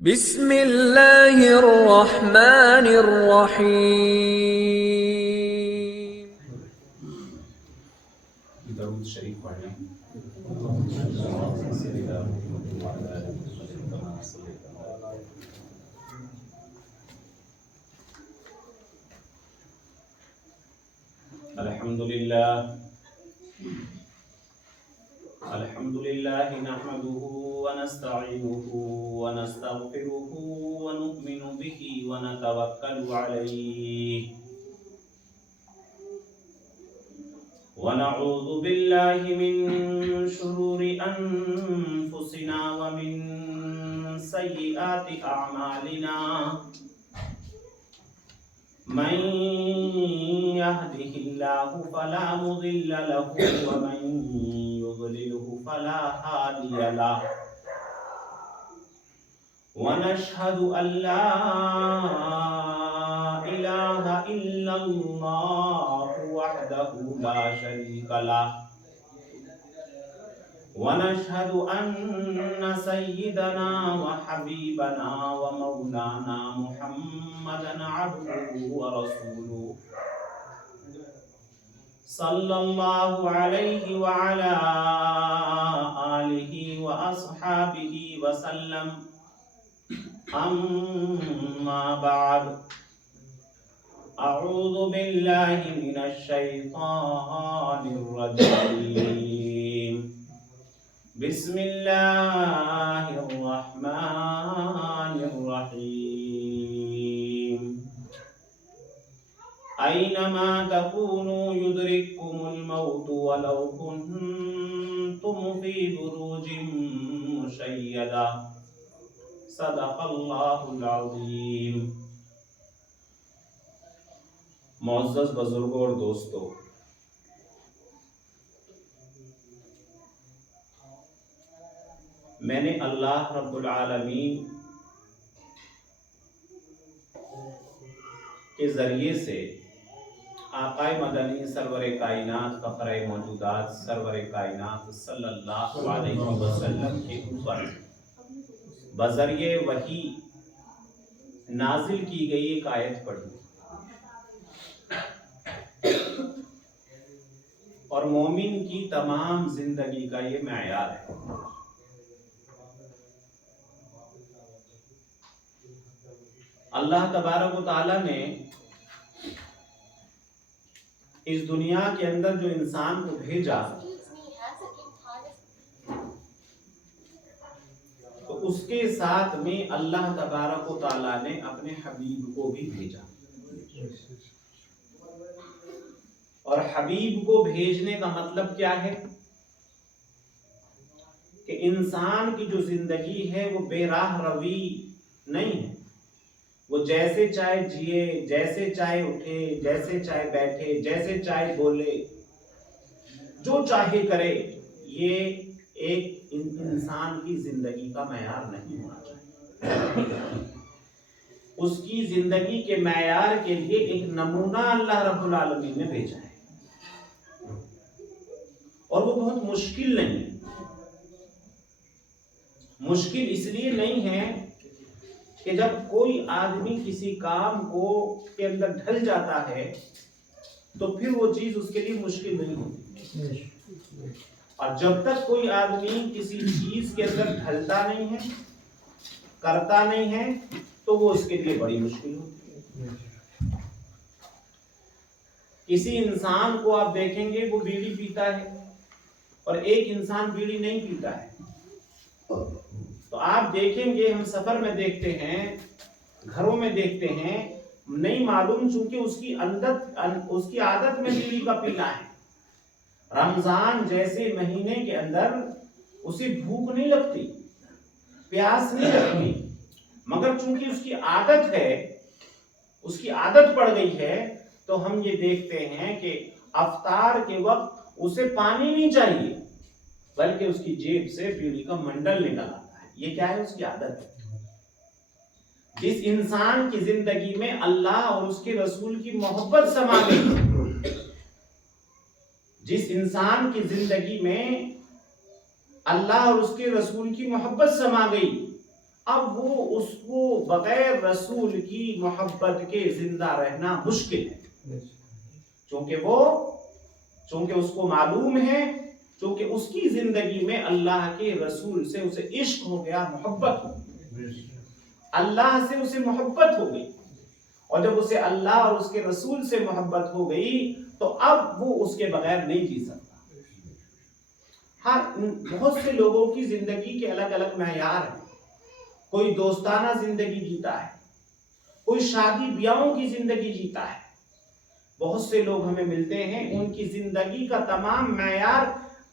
بسم اللہ الرحمن الرحیم۔ درود شریف پڑھیں۔ الحمد للہ نحمده ونستعینه ونستغفره ونؤمن به ونتوکل علیہ ونعوذ باللہ من شرور انفسنا ومن سیئات اعمالنا من يهده الله فلا مضل له ومن يضلله فلا هادي له ونشهد أن لا إله إلا الله وحده لا شريك له ونشهد أن سيدنا وحبيبنا ومولانا محمدا عبده ورسوله صلى الله عليه وعلى آله وأصحابه وسلم أما بعد أعوذ بالله من الشيطان الرجيم بسم الله الرحمن الرحيم أينما تكونوا يدرككم الموت ولو كنتم في بروج مشيدة صدق الله العظيم۔ معزز بزرگوں اور دوستو، میں نے اللہ رب العالمین کے ذریعے سے آقائے مدنی سرور کائنات فخر موجودات سرور کائنات صلی اللہ علیہ وسلم کے اوپر بذریعہ وحی نازل کی گئی ایک آیت پڑھی اور مومن کی تمام زندگی کا یہ معیار ہے۔ اللہ تبارک و تعالی نے اس دنیا کے اندر جو انسان کو بھیجا تو اس کے ساتھ میں اللہ تبارک و تعالی نے اپنے حبیب کو بھی بھیجا، اور حبیب کو بھیجنے کا مطلب کیا ہے کہ انسان کی جو زندگی ہے وہ بے راہ روی نہیں ہے، وہ جیسے چاہے جیے، جیسے چاہے اٹھے، جیسے چاہے بیٹھے، جیسے چاہے بولے، جو چاہے کرے۔ یہ ایک انسان کی زندگی کا معیار نہیں ہونا چاہیے۔ اس کی زندگی کے معیار کے لیے ایک نمونہ اللہ رب العالمین نے بھیجا ہے، اور وہ بہت مشکل نہیں ہے۔ مشکل اس لیے نہیں ہے کہ جب کوئی آدمی کسی کام کو کے اندر ڈھل جاتا ہے تو پھر وہ چیز اس کے لیے مشکل نہیں ہوتی، اور جب تک کوئی آدمی کسی چیز کے اندر ڈھلتا نہیں ہے، کرتا نہیں ہے، تو وہ اس کے لیے بڑی مشکل ہوتی ہے۔ کسی انسان کو آپ دیکھیں گے وہ بیڑی پیتا ہے اور ایک انسان بیڑی نہیں پیتا ہے، تو آپ دیکھیں گے، ہم سفر میں دیکھتے ہیں، گھروں میں دیکھتے ہیں، نہیں معلوم چونکہ اس کی عادت میں بیڑی کا پینا ہے۔ رمضان جیسے مہینے کے اندر اسے بھوک نہیں لگتی، پیاس نہیں لگتی، مگر چونکہ اس کی عادت ہے، اس کی عادت پڑ گئی ہے، تو ہم یہ دیکھتے ہیں کہ افطار کے وقت اسے پانی نہیں چاہیے بلکہ اس کی جیب سے بیڑی کا منڈل نکل آتا ہے۔ یہ کیا ہے؟ اس کی عادت ہے۔ جس انسان کی زندگی میں اللہ اور اس کے رسول کی محبت سما گئی، جس انسان کی زندگی میں اللہ اور اس کے رسول کی محبت سما گئی، اب وہ اس کو بغیر رسول کی محبت کے زندہ رہنا مشکل ہے، چونکہ اس کو معلوم ہے، چونکہ اس کی زندگی میں اللہ کے رسول سے اسے عشق ہو گیا، محبت ہو گئی، اللہ سے اسے محبت ہو گئی، اور جب اسے اللہ اور اس کے رسول سے محبت ہو گئی تو اب وہ اس کے بغیر نہیں جی سکتا۔ بہت سے لوگوں کی زندگی کے الگ الگ معیار ہیں، کوئی دوستانہ زندگی جیتا ہے، کوئی شادی بیاہوں کی زندگی جیتا ہے۔ بہت سے لوگ ہمیں ملتے ہیں، ان کی زندگی کا تمام معیار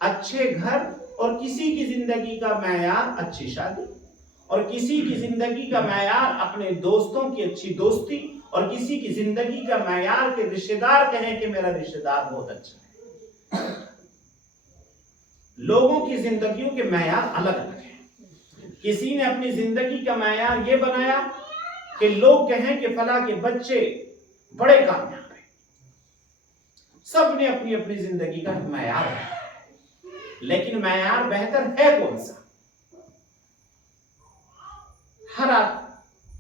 اچھے گھر، اور کسی کی زندگی کا معیار اچھی شادی، اور کسی کی زندگی کا معیار اپنے دوستوں کی اچھی دوستی، اور کسی کی زندگی کا معیار کہ رشتہ دار کہیں کہ میرا رشتہ دار بہت اچھا ہے۔ لوگوں کی زندگیوں کے معیار الگ الگ ہیں۔ کسی نے اپنی زندگی کا معیار یہ بنایا کہ لوگ کہیں کہ فلاں کے بچے بڑے کامیاب ہیں۔ سب نے اپنی اپنی زندگی کا معیار ہے، لیکن معیار بہتر ہے کون سا؟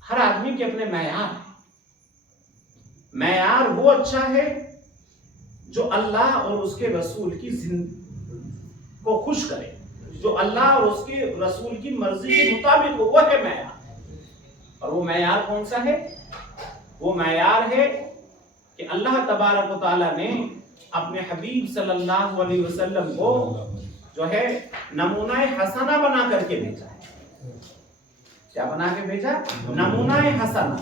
ہر آدمی کے اپنے معیار ہیں۔ معیار وہ اچھا ہے جو اللہ اور اس کے رسول کی زندگی کو خوش کرے، جو اللہ اور اس کے رسول کی مرضی کے مطابق ہو، وہ ہے معیار۔ اور وہ معیار کون سا ہے؟ وہ معیار ہے کہ اللہ تبارک و تعالیٰ نے اپنے حبیب صلی اللہ علیہ وسلم کو جو ہے نمونہ حسنہ بنا کر کے بھیجا ہے۔ کیا بنا کے بھیجا؟ نمونہ حسنہ۔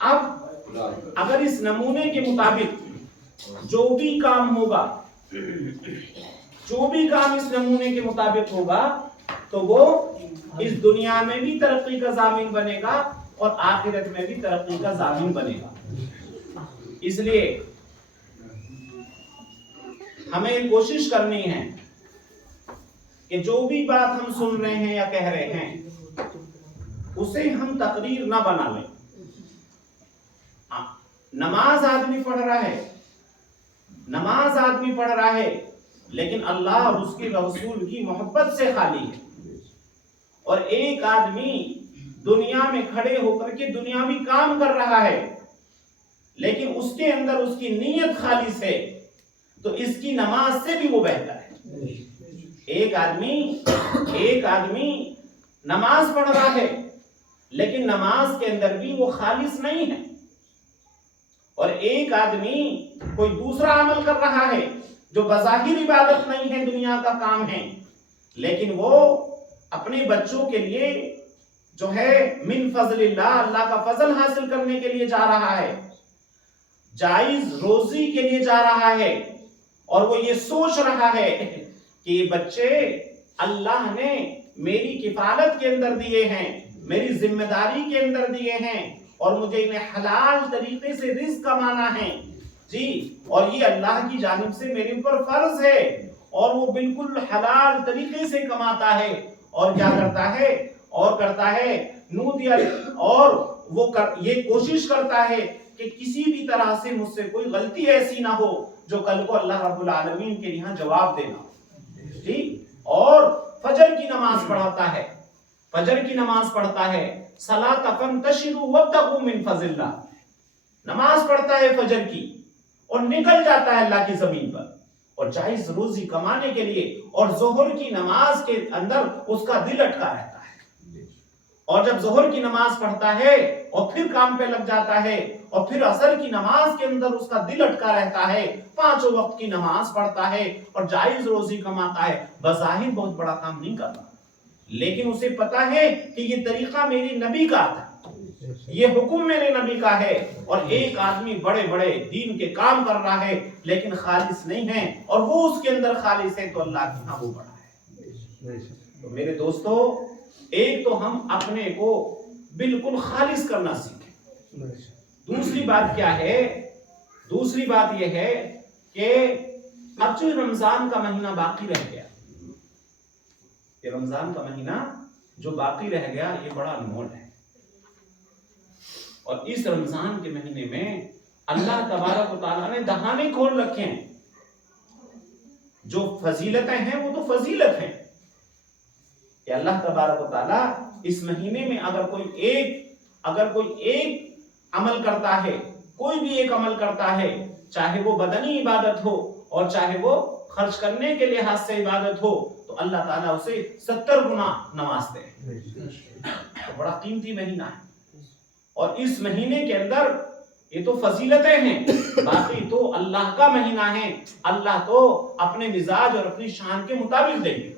اب اگر اس نمونے کے مطابق جو بھی کام ہوگا، جو بھی کام اس نمونے کے مطابق ہوگا، تو وہ اس دنیا میں بھی ترقی کا ضامن بنے گا اور آخرت میں بھی ترقی کا ضامن بنے گا۔ اس لیے ہمیں کوشش کرنی ہے کہ جو بھی بات ہم سن رہے ہیں یا کہہ رہے ہیں اسے ہم تقریر نہ بنا لیں۔ نماز آدمی پڑھ رہا ہے لیکن اللہ اور اس کے رسول کی محبت سے خالی ہے، اور ایک آدمی دنیا میں کھڑے ہو کر کے دنیاوی کام کر رہا ہے لیکن اس کے اندر اس کی نیت خالص ہے، تو اس کی نماز سے بھی وہ بہتر ہے۔ ایک آدمی نماز پڑھ رہا ہے لیکن نماز کے اندر بھی وہ خالص نہیں ہے، اور ایک آدمی کوئی دوسرا عمل کر رہا ہے جو بظاہر عبادت نہیں ہے، دنیا کا کام ہے، لیکن وہ اپنے بچوں کے لیے جو ہے من فضل اللہ کا فضل حاصل کرنے کے لیے جا رہا ہے، جائز روزی کے لیے جا رہا ہے، اور وہ یہ سوچ رہا ہے کہ یہ بچے اللہ نے میری کفالت کے اندر دیے ہیں، میری ذمہ داری کے اندر دیے ہیں، اور مجھے انہیں حلال طریقے سے رزق کمانا ہے جی، اور یہ اللہ کی جانب سے میرے اوپر فرض ہے، اور وہ بالکل حلال طریقے سے کماتا ہے، اور کیا کرتا ہے اور وہ یہ کوشش کرتا ہے کہ کسی بھی طرح سے مجھ سے کوئی غلطی ایسی نہ ہو جو کل کو اللہ رب العالمین کے یہاں جواب دینا جی۔ اور فجر کی نماز پڑھتا ہے، صلاۃ فانتشروا وابتغوا من فضل اللہ، نماز پڑھتا ہے فجر کی اور نکل جاتا ہے اللہ کی زمین پر اور جائز روزی کمانے کے لیے، اور ظہر کی نماز کے اندر اس کا دل اٹکا رہتا ہے، اور جب ظہر کی نماز پڑھتا ہے اور پھر کام پہ لگ جاتا ہے، اور پھر عصر کی نماز کے اندر اس کا دل اٹکا رہتا ہے، 5 وقت کی نماز پڑھتا ہے اور جائز روزی کماتا ہے، بظاہر بہت بڑا کام نہیں کرتا، لیکن اسے پتا ہے کہ یہ طریقہ میری نبی کا تھا، یہ حکم میرے نبی کا ہے۔ اور ایک آدمی بڑے بڑے دین کے کام کر رہا ہے لیکن خالص نہیں ہے، اور وہ اس کے اندر خالص ہے تو اللہ کی ہاں وہ بڑا ہے۔ تو میرے دوستو، ایک تو ہم اپنے کو بالکل خالص کرنا سیکھیں۔ دوسری بات کیا ہے؟ دوسری بات یہ ہے کہ اب جو رمضان کا مہینہ باقی رہ گیا، یہ رمضان کا مہینہ جو باقی رہ گیا یہ بڑا انمول ہے، اور اس رمضان کے مہینے میں اللہ تبارک و تعالیٰ نے دہانے کھول رکھے ہیں۔ جو فضیلتیں ہیں وہ تو فضیلت ہیں کہ اللہ تبارک و تعالیٰ اس مہینے میں اگر کوئی ایک عمل کرتا ہے، کوئی بھی ایک عمل کرتا ہے، چاہے وہ بدنی عبادت ہو اور چاہے وہ خرچ کرنے کے لحاظ سے عبادت ہو، تو اللہ تعالیٰ اسے 70 گنا نوازتے ہیں۔ تو بڑا قیمتی مہینہ ہے، اور اس مہینے کے اندر یہ تو فضیلتیں ہیں، باقی تو اللہ کا مہینہ ہے، اللہ تو اپنے مزاج اور اپنی شان کے مطابق دیں گے۔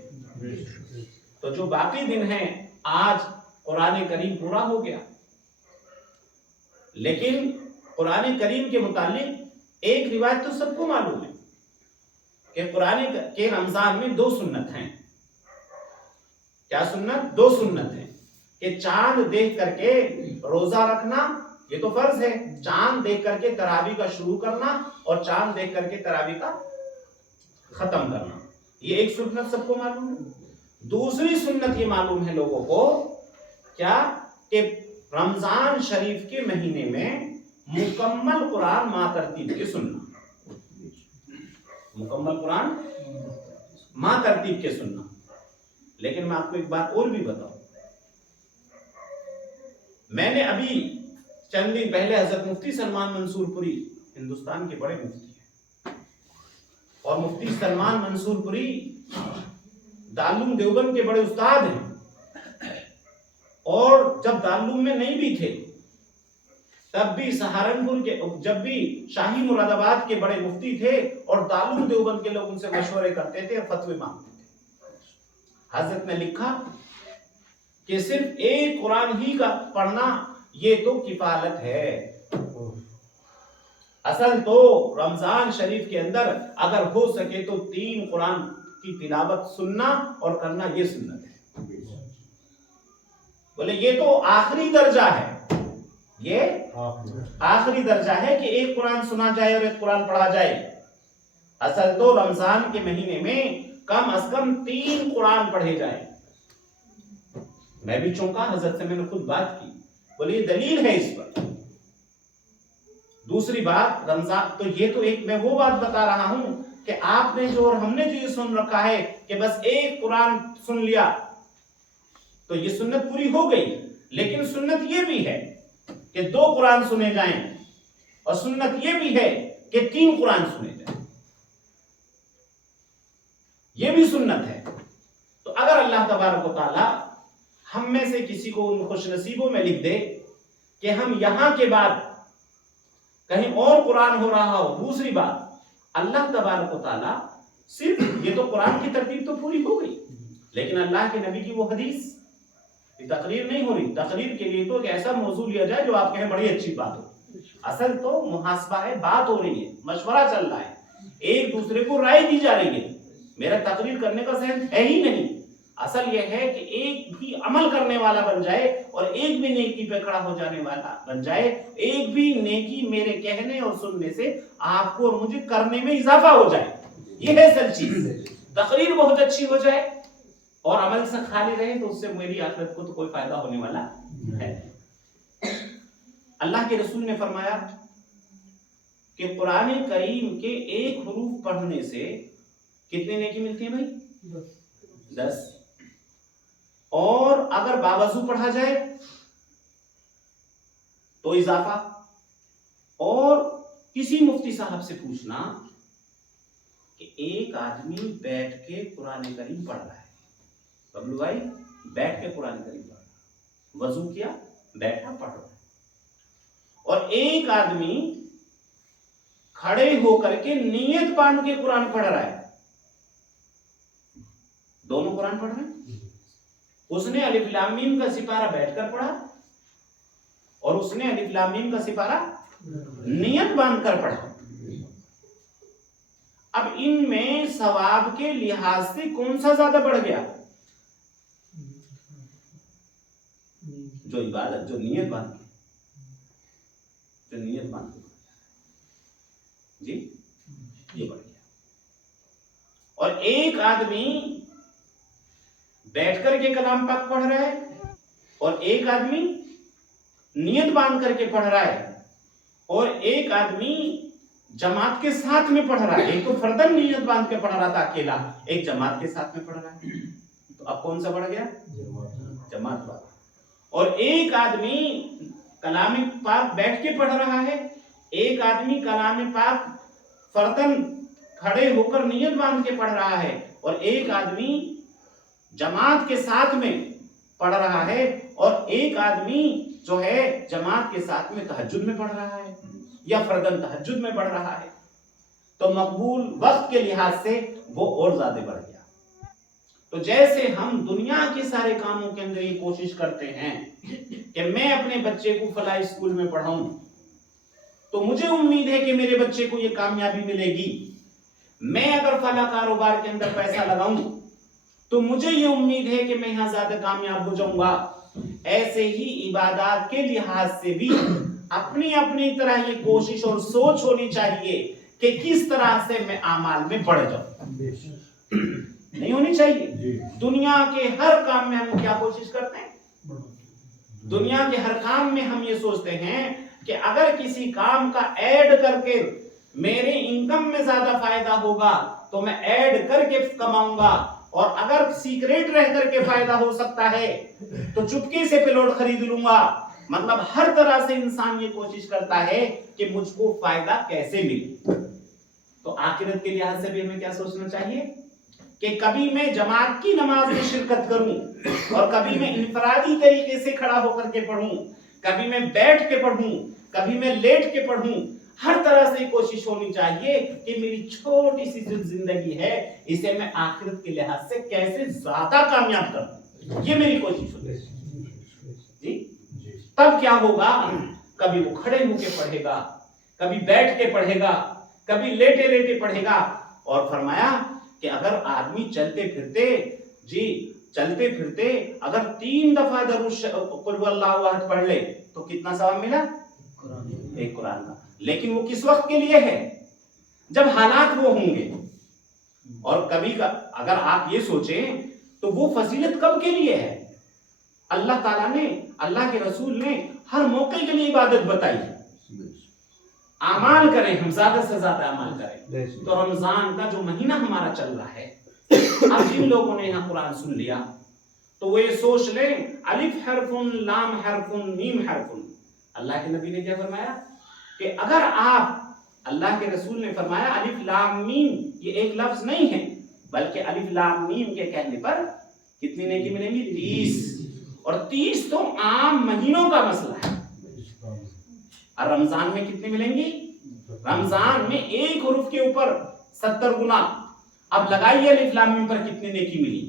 تو جو باقی دن ہیں، آج قرآن کریم پورا ہو گیا، لیکن قرآن کریم کے متعلق ایک روایت تو سب کو معلوم ہے کہ قرآن کے رمضان میں 2 سنت ہیں۔ کیا سنت؟ 2 سنت ہیں کہ چاند دیکھ کر کے روزہ رکھنا، یہ تو فرض ہے، چاند دیکھ کر کے تراویح کا شروع کرنا اور چاند دیکھ کر کے تراویح کا ختم کرنا، یہ ایک سنت سب کو معلوم ہے۔ دوسری سنت یہ معلوم ہے لوگوں کو کیا کہ رمضان شریف کے مہینے میں مکمل قرآن ماترتیب کے سننا، مکمل قرآن ماترتیب کے سننا۔ لیکن میں آپ کو ایک بات اور بھی بتاؤں، میں نے ابھی چند دن پہلے حضرت مفتی سلمان منصور پوری، ہندوستان کے بڑے مفتی ہیں، اور مفتی سلمان منصور پوری دارالعلوم دیوبند کے بڑے استاد ہیں، اور جب دارالعلوم میں نہیں بھی تھے تب بھی سہارنپور کے، جب بھی شاہی مراد آباد کے بڑے مفتی تھے اور دارالعلوم دیوبند کے لوگ ان سے مشورے کرتے تھے اور فتوے مانگتے تھے۔ حضرت نے لکھا کہ صرف ایک قرآن ہی کا پڑھنا یہ تو کفالت ہے، اصل تو رمضان شریف کے اندر اگر ہو سکے تو 3 قرآن کی تلاوت سننا اور کرنا، یہ سنت ہے۔ بولے یہ تو آخری درجہ ہے، یہ آخری درجہ ہے کہ ایک قرآن سنا جائے اور ایک قرآن پڑھا جائے۔ اصل تو رمضان کے مہینے میں کم از کم 3 قرآن پڑھے جائیں۔ میں بھی چونکا، حضرت سے میں نے خود بات کی، بولے یہ دلیل ہے اس پر۔ دوسری بات رمضان تو یہ تو ایک میں وہ بات بتا رہا ہوں کہ آپ نے جو اور ہم نے جو یہ سن رکھا ہے کہ بس ایک قرآن سن لیا تو یہ سنت پوری ہو گئی، لیکن سنت یہ بھی ہے کہ 2 قرآن سنے جائیں، اور سنت یہ بھی ہے کہ 3 قرآن سنے جائیں، یہ بھی سنت ہے۔ تو اگر اللہ تبارک و تعالی ہم میں سے کسی کو ان خوش نصیبوں میں لکھ دے کہ ہم یہاں کے بعد کہیں اور قرآن ہو رہا ہو، دوسری بات اللہ تبارک و تعالی صرف یہ تو قرآن کی ترتیب تو پوری ہو گئی، لیکن اللہ کے نبی کی وہ حدیث، یہ تقریر نہیں ہو رہی، تقریر کے لیے تو ایک ایسا موضوع لیا جائے جو آپ کہیں بڑی اچھی بات ہو، اصل تو محاسبہ ہے، بات ہو رہی ہے، مشورہ چل رہا ہے، ایک دوسرے کو رائے دی جا رہی ہے۔ میرا تقریر کرنے کا ذہن ہے ہی نہیں، اصل یہ ہے کہ ایک بھی عمل کرنے والا بن جائے اور ایک بھی نیکی پہ کھڑا ہو جانے والا بن جائے، ایک بھی نیکی میرے کہنے اور سننے سے آپ کو اور مجھے کرنے میں اضافہ ہو جائے، یہ ہے اصل چیز۔ تقریر بہت اچھی ہو جائے اور عمل سے خالی رہے تو اس سے میری آخرت کو تو کوئی فائدہ ہونے والا ہے۔ اللہ کے رسول نے فرمایا کہ قرآن کریم کے ایک حروف پڑھنے سے کتنی نیکی ملتی ہے بھائی؟ 10۔ اور اگر باوضو پڑھا جائے تو اضافہ۔ اور کسی مفتی صاحب سے پوچھنا کہ ایک آدمی بیٹھ کے قرآن کریم پڑھ رہا ہے، ببلو بھائی بیٹھ کے قرآن کریم پڑھ رہا، وضو کیا، بیٹھا پڑھ رہا ہے، اور ایک آدمی کھڑے ہو کر کے نیت باندھ کے قرآن پڑھ رہا ہے، دونوں قرآن پڑھ رہے ہیں۔ اس نے الف لام میم کا سپارہ بیٹھ کر پڑھا اور اس نے الف لام میم کا سپارہ نیت باندھ کر پڑھا۔ اب ان میں ثواب کے لحاظ سے کون سا زیادہ بڑھ گیا؟ جو عبادت، جو نیت باندھ کے، جو نیت باندھ کے جی یہ بڑھ گیا۔ اور ایک آدمی بیٹھ کر کے کلام پاک پڑھ رہا ہے اور ایک آدمی نیت باندھ کر کے پڑھ رہا ہے اور ایک آدمی جماعت کے ساتھ میں پڑھ رہا ہے، ایک تو فردن نیت باندھ کے پڑھ رہا تھا اکیلا، ایک جماعت کے ساتھ میں پڑھ رہا ہے، تو اب کون سا بڑھ گیا؟ جماعت والا۔ اور ایک آدمی کلام پاک بیٹھ کے پڑھ رہا ہے، ایک آدمی کلام پاک فردن کھڑے ہو کر نیت باندھ کے پڑھ رہا ہے، اور ایک آدمی جماعت کے ساتھ میں پڑھ رہا ہے، اور ایک آدمی جو ہے جماعت کے ساتھ میں تہجد میں پڑھ رہا ہے یا فردن تہجد میں پڑھ رہا ہے، تو مقبول وقت کے لحاظ سے وہ اور زیادہ بڑھ گیا۔ تو جیسے ہم دنیا کے سارے کاموں کے اندر یہ کوشش کرتے ہیں کہ میں اپنے بچے کو فلاں اسکول میں پڑھاؤں تو مجھے امید ہے کہ میرے بچے کو یہ کامیابی ملے گی، میں اگر فلاں کاروبار کے اندر پیسہ لگاؤں تو مجھے یہ امید ہے کہ میں یہاں زیادہ کامیاب ہو جاؤں گا۔ ایسے ہی عبادات کے لحاظ سے بھی اپنی اپنی طرح یہ کوشش اور سوچ ہونی چاہیے کہ کس طرح سے میں اعمال میں بڑھ جاؤں، نہیں ہونی چاہیے۔ دنیا کے ہر کام میں ہم کیا کوشش کرتے ہیں؟ دنیا کے ہر کام میں ہم یہ سوچتے ہیں کہ اگر کسی کام کا ایڈ کر کے میرے انکم میں زیادہ فائدہ ہوگا تو میں ایڈ کر کے کماؤں گا، اور اگر سیکریٹ رہ کر کے فائدہ ہو سکتا ہے تو چپکے سے پلاٹ خرید لوں گا۔ مطلب ہر طرح سے انسان یہ کوشش کرتا ہے کہ مجھ کو فائدہ کیسے ملے۔ تو آخرت کے لحاظ سے بھی ہمیں کیا سوچنا چاہیے کہ کبھی میں جماعت کی نماز میں شرکت کروں، اور کبھی میں انفرادی طریقے سے کھڑا ہو کر کے پڑھوں، کبھی میں بیٹھ کے پڑھوں، کبھی میں لیٹ کے پڑھوں۔ ہر طرح سے کوشش ہونی چاہیے کہ میری چھوٹی سی جو زندگی ہے اسے میں آخرت کے لحاظ سے کیسے زیادہ کامیاب کروں، یہ میری کوشش ہوگی۔ جی تب کیا ہوگا؟ کبھی وہ کھڑے ہو کے پڑھے گا، کبھی بیٹھ کے پڑھے گا، کبھی لیٹے لیٹے پڑھے گا۔ اور فرمایا کہ اگر آدمی چلتے پھرتے اگر 3 دفعہ درود قل هو اللہ احد پڑھ لے تو کتنا ثواب ملا؟ ایک قرآن کا۔ لیکن وہ کس وقت کے لیے ہے؟ جب حالات وہ ہوں گے۔ اور کبھی اگر آپ یہ سوچیں تو وہ فضیلت کب کے لیے ہے؟ اللہ تعالیٰ نے، اللہ کے رسول نے ہر موقع کے لیے عبادت بتائی ہے۔ اعمال کریں، ہم زیادہ سے زیادہ اعمال کریں۔ تو رمضان کا جو مہینہ ہمارا چل رہا ہے، اب جن لوگوں نے یہاں قرآن سن لیا تو وہ یہ سوچ لیں الف حرف لام حرف میم حرف۔ اللہ کے نبی نے کیا فرمایا کہ اگر آپ، اللہ کے رسول نے فرمایا الف لام میم یہ ایک لفظ نہیں ہے، بلکہ الف لام میم کے کہنے پر کتنی نیکی ملیں گی؟ 30۔ اور 30 تو عام مہینوں کا مسئلہ ہے۔ اور رمضان میں کتنی ملیں گی؟ رمضان میں ایک حرف کے اوپر 70 گنا۔ اب لگائیے الف لام میم پر کتنی نیکی ملی۔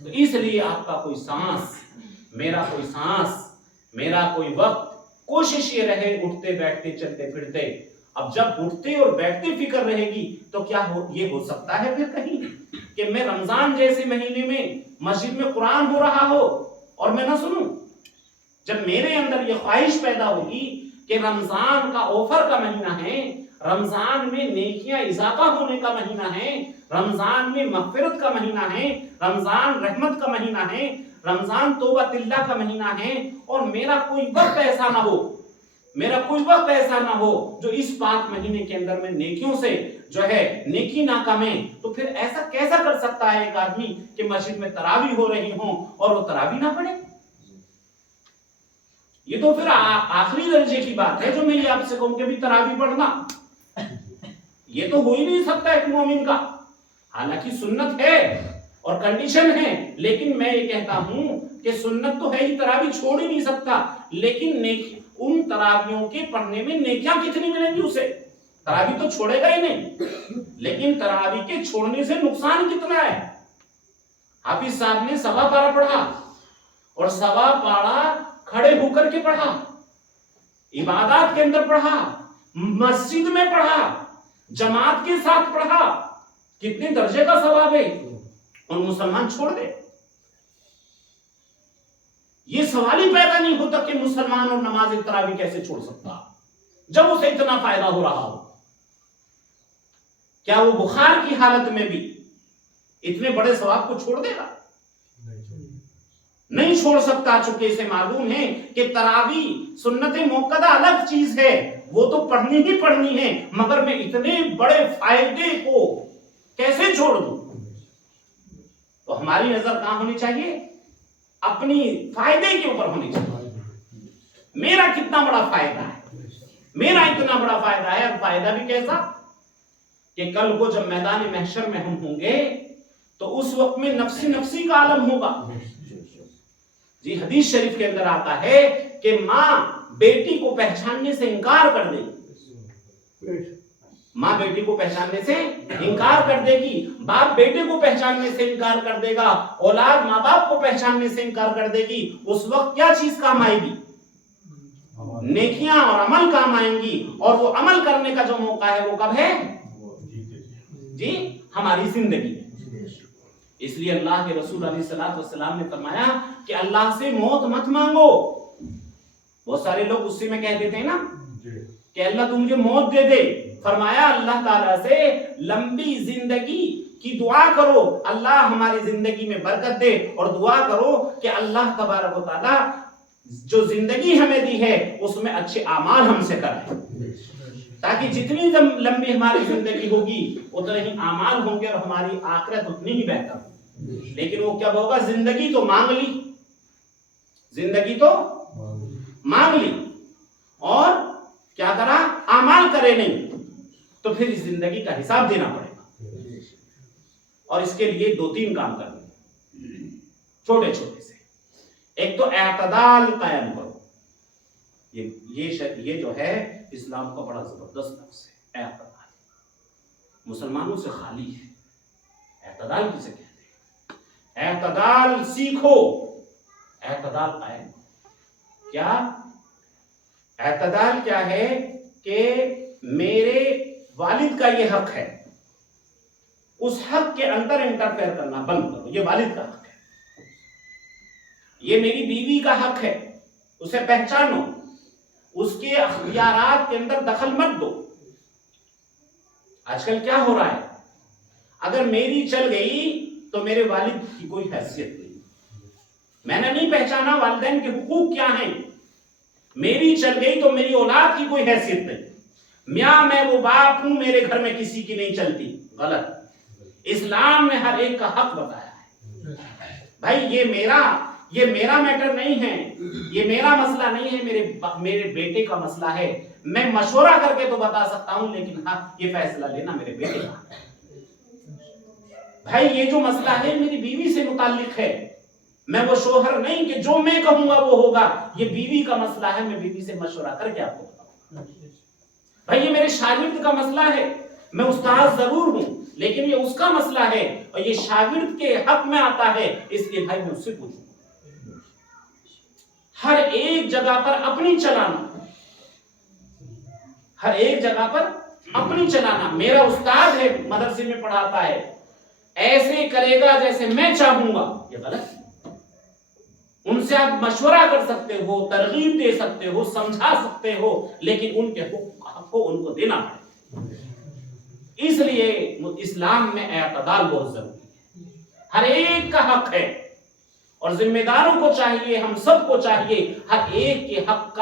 تو اس لیے آپ کا کوئی سانس، میرا کوئی وقت، کوشش یہ رہے اٹھتے بیٹھتے چلتے پھرتے۔ اب جب اٹھتے اور بیٹھتے فکر رہے گی تو کیا یہ ہو سکتا ہے پھر کہیں کہ میں رمضان جیسے مہینے میں مسجد میں قرآن ہو رہا ہو اور میں نہ سنوں؟ جب میرے اندر یہ خواہش پیدا ہوگی کہ رمضان کا آفر کا مہینہ ہے، رمضان میں نیکیاں اضافہ ہونے کا مہینہ ہے، رمضان میں مغفرت کا مہینہ ہے، رمضان رحمت کا مہینہ ہے، رمضان توبہ اللہ کا مہینہ ہے، اور میرا کوئی وقت ایسا نہ ہو جو اس پاک مہینے کے اندر میں نیکیوں سے جو ہے نیکی نہ کمیں، تو پھر ایسا کیسا کر سکتا ہے ایک آدمی کہ مسجد میں تراویح ہو رہی ہوں اور وہ تراویح نہ پڑھے؟ یہ تو پھر آخری درجے کی بات ہے جو میں یہ آپ سے کہوں کہ بھی تراویح پڑھنا، یہ تو ہو ہی نہیں سکتا ایک مومن کا۔ حالانکہ سنت ہے اور کنڈیشن ہے، لیکن میں یہ کہتا ہوں کہ سنت تو ہے ہی، تراویح چھوڑ ہی نہیں سکتا، لیکن ان تراویحوں کے پڑھنے میں نیکیاں کتنی ملیں گی اسے؟ تراویح تو چھوڑے گا ہی نہیں، لیکن تراویح کے چھوڑنے سے نقصان کتنا ہے؟ حافظ صاحب نے 1.25 پارہ پڑھا، اور 1.25 پارہ کھڑے ہو کر کے پڑھا، عبادات کے اندر پڑھا، مسجد میں پڑھا، جماعت کے ساتھ پڑھا، کتنے درجے کا ثواب ہے؟ اور مسلمان چھوڑ دے؟ یہ سوال ہی پیدا نہیں ہوتا کہ مسلمان اور نماز تراویح کیسے چھوڑ سکتا جب اسے اتنا فائدہ ہو رہا ہو۔ کیا وہ بخار کی حالت میں بھی اتنے بڑے ثواب کو چھوڑ دے گا؟ نہیں چھوڑ سکتا، چونکہ اسے معلوم ہے کہ تراویح سنت موقدہ الگ چیز ہے، وہ تو پڑھنی ہی پڑھنی ہے، مگر میں اتنے بڑے فائدے کو کیسے چھوڑ دوں؟ تو ہماری نظر کہاں ہونی چاہیے؟ اپنی فائدے کے اوپر ہونی چاہیے۔ میرا کتنا بڑا فائدہ ہے، میرا اتنا بڑا فائدہ ہے، اور فائدہ بھی کیسا کہ کل کو جب میدان محشر میں ہم ہوں گے تو اس وقت میں نفسی نفسی کا عالم ہوگا. جی حدیث شریف کے اندر آتا ہے کہ ماں بیٹی کو پہچاننے سے انکار کر دے گی، ماں بیٹی کو پہچاننے سے انکار کر دے گی، باپ بیٹے کو پہچاننے سے انکار کر دے گا، اولاد ماں باپ کو پہچاننے سے انکار کر دے گی. اس وقت کیا چیز کام آئے گی؟ نیکیاں اور عمل کام آئیں گی. اور وہ عمل کرنے کا جو موقع ہے وہ کب ہے؟ جی ہماری زندگی میں. اس لیے اللہ کے رسول علیہ الصلوۃ والسلام نے فرمایا کہ اللہ سے موت مت مانگو. بہت سارے لوگ غصے میں کہہ دیتے ہیں نا کہ اللہ تو مجھے موت دے دے. فرمایا اللہ تعالیٰ سے لمبی زندگی کی دعا کرو، اللہ ہماری زندگی میں برکت دے، اور دعا کرو کہ اللہ تبارک و تعالیٰ جو زندگی ہمیں دی ہے اس میں اچھے اعمال ہم سے کریں، تاکہ جتنی لمبی ہماری زندگی ہوگی اتنے ہی اعمال ہوں گے اور ہماری آخرت اتنی ہی بہتر ہوگی. لیکن وہ کیا ہوگا؟ زندگی تو مانگ لی، زندگی تو مانگ لی اور کیا کرا؟ اعمال کرے نہیں، تو پھر اس زندگی کا حساب دینا پڑے گا. اور اس کے لیے 2-3 کام کرنے چھوٹے چھوٹے سے. ایک تو اعتدال قائم کرو. یہ جو ہے اسلام کا بڑا زبردست لفظ ہے، اعتدال. مسلمانوں سے خالی ہے. اعتدال کسے کہتے ہیں؟ اعتدال سیکھو، اعتدال قائم کرو. کیا اعتدال کیا ہے؟ کہ میرے والد کا یہ حق ہے، اس حق کے اندر انٹرفیئر کرنا بند کرو. یہ والد کا حق ہے، یہ میری بیوی کا حق ہے، اسے پہچانو، اس کے اختیارات کے اندر دخل مت دو. آج کل کیا ہو رہا ہے؟ اگر میری چل گئی تو میرے والد کی کوئی حیثیت نہیں، میں نے نہیں پہچانا والدین کے حقوق کیا ہیں. میری چل گئی تو میری اولاد کی کوئی حیثیت نہیں. میاں میں وہ باپ ہوں، میرے گھر میں کسی کی نہیں چلتی. غلط. اسلام نے ہر ایک کا حق بتایا ہے. بھائی یہ میرا میٹر نہیں ہے، یہ میرا مسئلہ نہیں ہے، میرے بیٹے کا مسئلہ ہے. میں مشورہ کر کے تو بتا سکتا ہوں، لیکن ہاں یہ فیصلہ لینا میرے بیٹے کا ہے. بھائی یہ جو مسئلہ ہے میری بیوی سے متعلق ہے، میں وہ شوہر نہیں کہ جو میں کہوں گا وہ ہوگا. یہ بیوی کا مسئلہ ہے، میں بیوی سے مشورہ کر کے آپ کو بتاؤں. بھائی یہ میرے شاگرد کا مسئلہ ہے، میں استاد ضرور ہوں لیکن یہ اس کا مسئلہ ہے اور یہ شاگرد کے حق میں آتا ہے، اس لیے بھائی میں اس سے پوچھوں. ہر ایک جگہ پر اپنی چلانا، ہر ایک جگہ پر اپنی چلانا. میرا استاد ہے، مدرسے میں پڑھاتا ہے، ایسے کرے گا جیسے میں چاہوں گا، یہ غلط. ان سے آپ مشورہ کر سکتے ہو، ترغیب دے سکتے ہو، سمجھا سکتے ہو، لیکن ان کے حق کو ان کو دینا پڑے. اس لیے اسلام میں اعتدال بہت ضروری ہے. ہر ایک کا حق ہے اور ذمہ داروں کو چاہیے، ہم سب کو چاہیے ہر ایک کے حق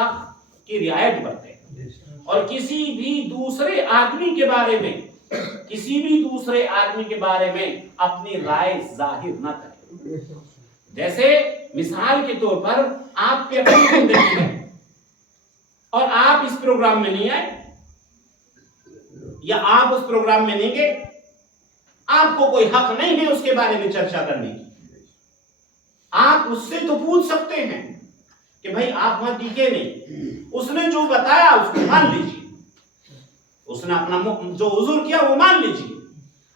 کی رعایت برتے اور کسی بھی دوسرے آدمی کے بارے میں اپنی رائے ظاہر نہ کریں. جیسے مثال کے طور پر آپ کی اپنی زندگی ہے اور آپ اس پروگرام میں نہیں آئے یا آپ اس پروگرام میں نہیں گئے، آپ کو کوئی حق نہیں ہے اس کے بارے میں چرچا کرنے کی. آپ اس سے تو پوچھ سکتے ہیں کہ بھائی آپ وہاں ٹکے نہیں، اس نے جو بتایا اس کو مان لیجیے، اس نے اپنا جو عذر کیا وہ مان لیجیے.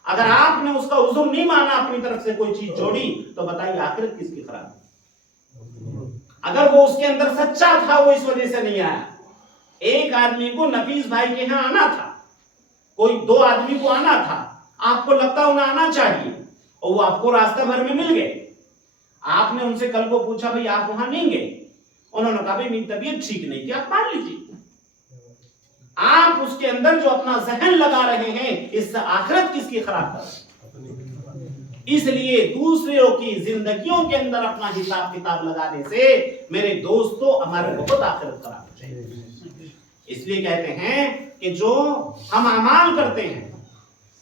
اگر آپ نے اس کا عذر نہیں مانا، اپنی طرف سے کوئی چیز جوڑی، تو بتائیے آخرت کس کی خراب. اگر وہ اس کے اندر سچا تھا وہ اس وجہ سے نہیں آیا. ایک آدمی کو نفیس بھائی کے ہاں آنا تھا، کوئی 2 آدمی کو آنا تھا، آپ کو لگتا انہیں آنا چاہیے اور وہ آپ کو راستہ بھر میں مل گئے. آپ نے ان سے کل کو پوچھا بھائی آپ وہاں نہیں گئے، انہوں نے کہا بھائی میری طبیعت ٹھیک نہیں تھی. آپ مان لیجیے. آپ اس کے اندر جو اپنا ذہن لگا رہے ہیں، اس سے آخرت کس کی خراب کر رہے ہیں. اس لیے دوسروں کی زندگیوں کے اندر اپنا حساب کتاب لگانے سے میرے دوستو ہمارے بہت آخرت خراب ہو جائے. اس لیے کہتے ہیں کہ جو ہم اعمال کرتے ہیں،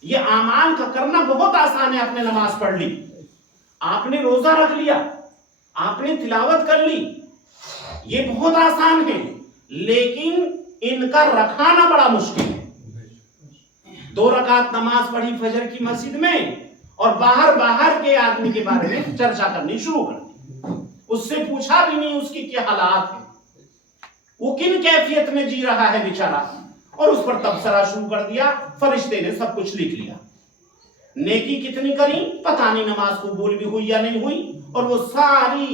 یہ اعمال کا کرنا بہت آسان ہے. آپ نے نماز پڑھ لی، آپ نے روزہ رکھ لیا، آپ نے تلاوت کر لی، یہ بہت آسان ہے، لیکن ان کا رکھانا بڑا مشکل ہے۔ 2 رکعت نماز پڑھی فجر کی مسجد میں اور باہر کے آدمی کے بارے میں چرچا کرنی شروع کر دی، اس سے پوچھا بھی نہیں اس کی کیا حالات ہیں، وہ کن کیفیت میں جی رہا ہے بیچارہ، اور اس پر تبصرہ شروع کر دیا۔ فرشتے نے سب کچھ لکھ لیا، نیکی کتنی کری پتہ نہیں، نماز قبول بھی ہوئی یا نہیں ہوئی، اور وہ ساری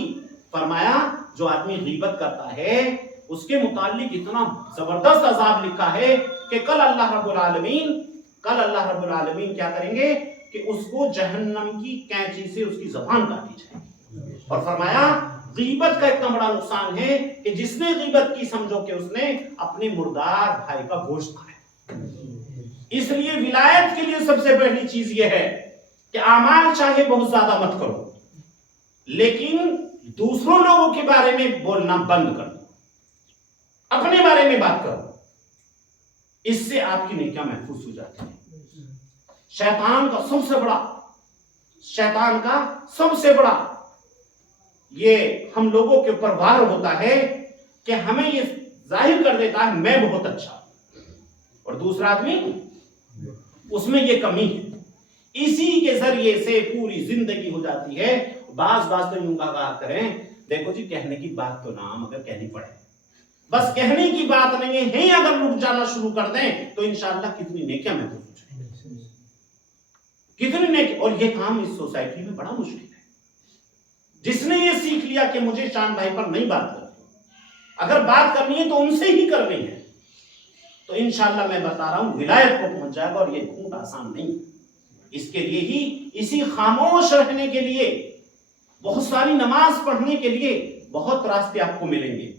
فرمایا جو آدمی غیبت کرتا ہے اس کے متعلق اتنا زبردست عذاب لکھا ہے کہ کل اللہ رب العالمین کیا کریں گے کہ اس کو جہنم کی کینچی سے اس کی زبان کاٹی جائے گی۔ اور فرمایا غیبت کا اتنا بڑا نقصان ہے کہ جس نے غیبت کی سمجھو کہ اس نے اپنے مردار بھائی کا گوشت کھایا۔ اس لیے ولایت کے لیے سب سے پہلی چیز یہ ہے کہ اعمال چاہے بہت زیادہ مت کرو، لیکن دوسروں لوگوں کے بارے میں بولنا بند کر دو، اپنے بارے میں بات کرو، اس سے آپ کی نیکیاں محفوظ ہو جاتی ہیں۔ شیطان کا سب سے بڑا یہ ہم لوگوں کے اوپر وار ہوتا ہے کہ ہمیں یہ ظاہر کر دیتا ہے میں بہت اچھا ہوں، اور دوسرا آدمی اس میں یہ کمی ہے، اسی کے ذریعے سے پوری زندگی ہو جاتی ہے۔ بعض تو یوں کہا کریں دیکھو جی کہنے کی بات تو نہ مگر کہنی پڑے، بس کہنے کی بات نہیں ہے، اگر رک جانا شروع کر دیں تو انشاءاللہ کتنی نیکیاں محفوظ ہو جائیں گی، کتنی نیکی۔ اور یہ کام اس سوسائٹی میں بڑا مشکل ہے۔ جس نے یہ سیکھ لیا کہ مجھے شان بھائی پر نہیں بات کرنی، اگر بات کرنی ہے تو ان سے ہی کرنی ہے، تو انشاءاللہ میں بتا رہا ہوں ولایت کو پہنچ جائے گا، اور یہ بہت آسان نہیں۔ اس کے لیے ہی اسی خاموش رہنے کے لیے، بہت ساری نماز پڑھنے کے لیے بہت راستے آپ کو ملیں گے۔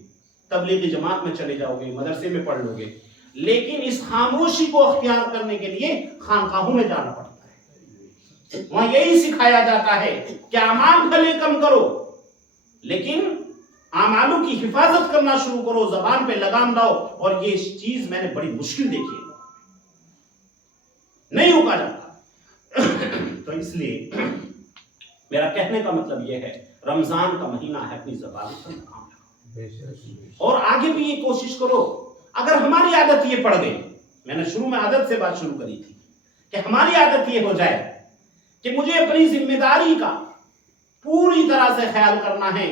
تبلیغی جماعت میں چلے جاؤ گے، مدرسے میں پڑھ لو گے، لیکن اس خاموشی کو اختیار کرنے کے لیے خانقاہوں میں جانا پڑتا ہے۔ وہاں یہی سکھایا جاتا ہے کہ اعمال بھلے کم کرو، لیکن اعمالوں کی حفاظت کرنا شروع کرو، زبان پہ لگام لاؤ، اور یہ چیز میں نے بڑی مشکل دیکھی ہے، نہیں روکا جاتا۔ تو اس لیے میرا کہنے کا مطلب یہ ہے رمضان کا مہینہ ہے، اپنی زبان پر لگام لاؤ، اور آگے بھی یہ کوشش کرو۔ اگر ہماری عادت یہ پڑ گئی، میں نے شروع میں عادت سے بات شروع کری تھی، کہ ہماری عادت یہ ہو جائے کہ مجھے اپنی ذمہ داری کا پوری طرح سے خیال کرنا ہے،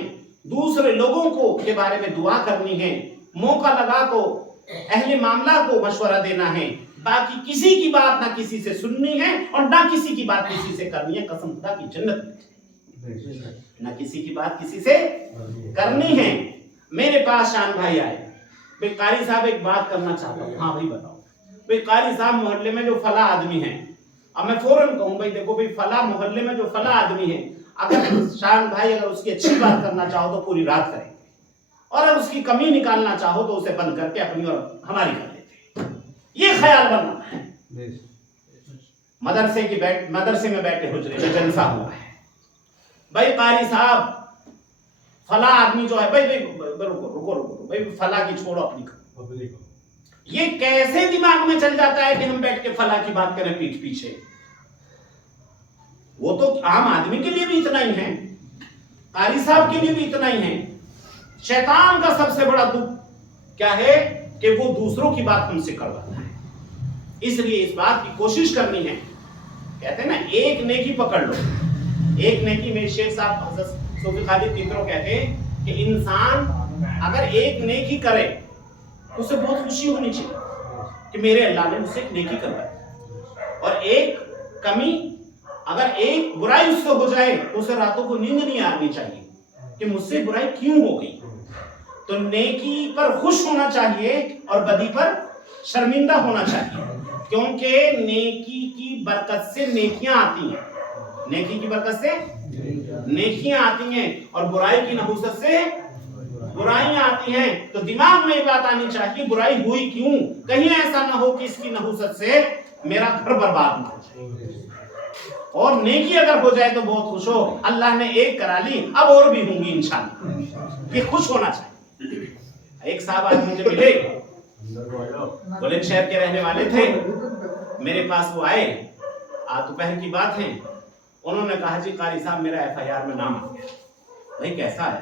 دوسرے لوگوں کو کے بارے میں دعا کرنی ہے، موقع لگا تو اہل معاملہ کو مشورہ دینا ہے، باقی کسی کی بات نہ کسی سے سننی ہے اور نہ کسی کی بات کسی سے کرنی ہے۔ قسم خدا کی جنت نہ کسی کی بات کسی سے کرنی ہے۔ میرے پاس شان بھائی آئے، بھئی قاری صاحب ایک بات کرنا چاہتا ہوں۔ ہاں بھائی بتاؤ۔ بھئی قاری صاحب محلے میں جو فلاں آدمی ہیں، اب میں فوراً کہوں بھئی دیکھو بھئی فلاں محلے میں جو فلاں آدمی ہے، اگر شان بھائی اگر اس کی اچھی بات کرنا چاہو تو پوری رات کریں گے، اور اگر اس کی کمی نکالنا چاہو تو اسے بند کر کے اپنی اور ہماری کر لیتے ہیں۔ یہ خیال بننا ہے۔ مدرسے میں بیٹھے حجرے میں جلسہ ہوا ہے، بھائی قاری صاحب فلاں آدمی جو ہے، بھائی رکو بھائی فلاں کی چھوڑو اپنی کرو۔ یہ کیسے دماغ میں چل جاتا ہے کہ ہم بیٹھ کے فلاں کی بات کریں پیٹھ پیچھے؟ وہ تو عام آدمی کے لیے بھی اتنا ہی ہے، قاری صاحب کے لیے بھی اتنا ہی ہے۔ شیطان کا سب سے بڑا دکھ کیا ہے کہ وہ دوسروں کی بات ہم سے کرواتا ہے۔ اس لیے اس بات کی کوشش کرنی ہے، کہتے ہیں نا ایک نیکی پکڑ لو، ایک نیکی۔ میں شیخ صاحب حضرت صوفی خالد تیترو کہتے ہیں کہ انسان اگر ایک نیکی کرے اسے بہت خوشی ہونی چاہیے کہ میرے اللہ نے مجھ سے ایک نیکی کروائی، اور ایک کمی اگر ایک برائی اس سے ہو جائے تو اسے راتوں کو نیند نہیں آنی چاہیے کہ مجھ سے برائی کیوں ہو گئی۔ تو نیکی پر خوش ہونا چاہیے اور بدی پر شرمندہ ہونا چاہیے، کیونکہ نیکی کی برکت سے نیکیاں آتی ہیں، نیکی کی برکت سے نیکیاں آتی ہیں، اور برائی کی نحوست سے برائیاں آتی ہیں۔ تو دماغ میں یہ بات آنی چاہیے برائی ہوئی کیوں، کہیں ایسا نہ ہو کہ اس کی نحوست سے میرا گھر برباد نہ ہو جائے، اور نیکی اگر ہو جائے تو بہت خوش ہو، اللہ نے ایک کرا لی اب اور بھی ہوں گی انشاءاللہ، یہ خوش ہونا چاہیے۔ ایک صاحب آج مجھے ملے، بلند شہر کے رہنے والے تھے، میرے پاس وہ آئے، دوپہر کی بات ہے، انہوں نے کہا جی قاری صاحب میرا FIR میں نام آ گیا۔ بھائی کیسا ہے؟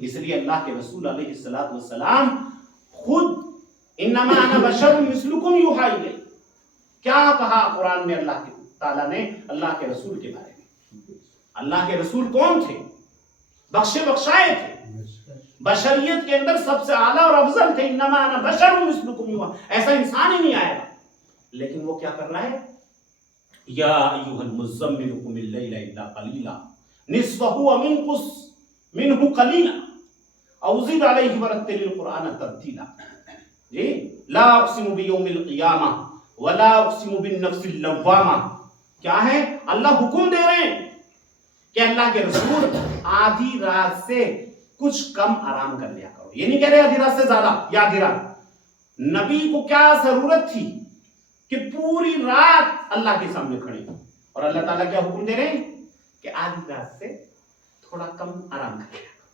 اس لیے اللہ کے رسول علیہ الصلوۃ والسلام خود انما انا بشر مثلکم یوحی الی، کیا کہا قرآن میں اللہ تعالیٰ نے اللہ کے رسول کے بارے میں؟ اللہ کے رسول کون تھے؟ بخشے بخشائے تھے، بشریت کے اندر سب سے اعلیٰ اور افضل تھے. انما انا بشر مثلکم یوحی، ایسا انسان ہی نہیں آئے گا. لیکن وہ کیا کر رہا ہے؟ یا ایھا المزمل قم اللیل الا قلیلا نصفہ او انقص منہ قلیلا او زد علیہ ورتل القرآن ترتیلا. جی لا اقسم بیوم القیامہ ولا اقسم بالنفس اللوامہ. کیا ہے؟ اللہ حکم دے رہے ہیں کہ اللہ کے رسول آدھی رات سے کچھ کم آرام کر لیا کرو. یہ نہیں کہہ رہے آدھی رات سے زیادہ یا آدھی رات. نبی کو کیا ضرورت تھی کہ پوری رات اللہ کے سامنے کھڑے ہو، اور اللہ تعالیٰ کیا حکم دے رہے ہیں کہ آدھی رات سے تھوڑا کم آرام کر لیا کرو.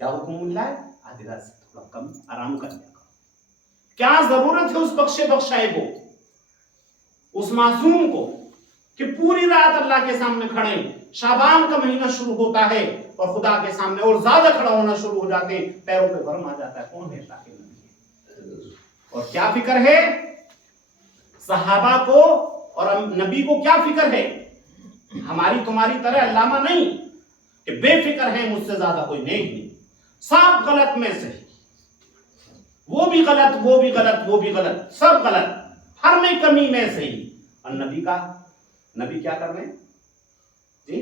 کیا حکم مل رہا ہے؟ آدھی رات سے تھوڑا کم آرام کر لیا کرو. کیا ضرورت ہے اس بخشے بخشائے کو، اس معصوم کو کہ پوری رات اللہ کے سامنے کھڑے. شعبان کا مہینہ شروع ہوتا ہے اور خدا کے سامنے اور زیادہ کھڑا ہونا شروع ہو جاتے ہیں، پیروں پہ گرم آ جاتا ہے. کون ہے؟ اللہ کے نبی. اور کیا فکر ہے صحابہ کو اور نبی کو؟ کیا فکر ہے؟ ہماری تمہاری طرح علامہ نہیں کہ بے فکر ہے مجھ سے زیادہ کوئی نیک نہیں. سب غلط میں سے، وہ بھی غلط، وہ بھی غلط، وہ بھی غلط، سب غلط، ہر میں کمی میں سے ہی. اور نبی کیا کر رہے ہیں جی؟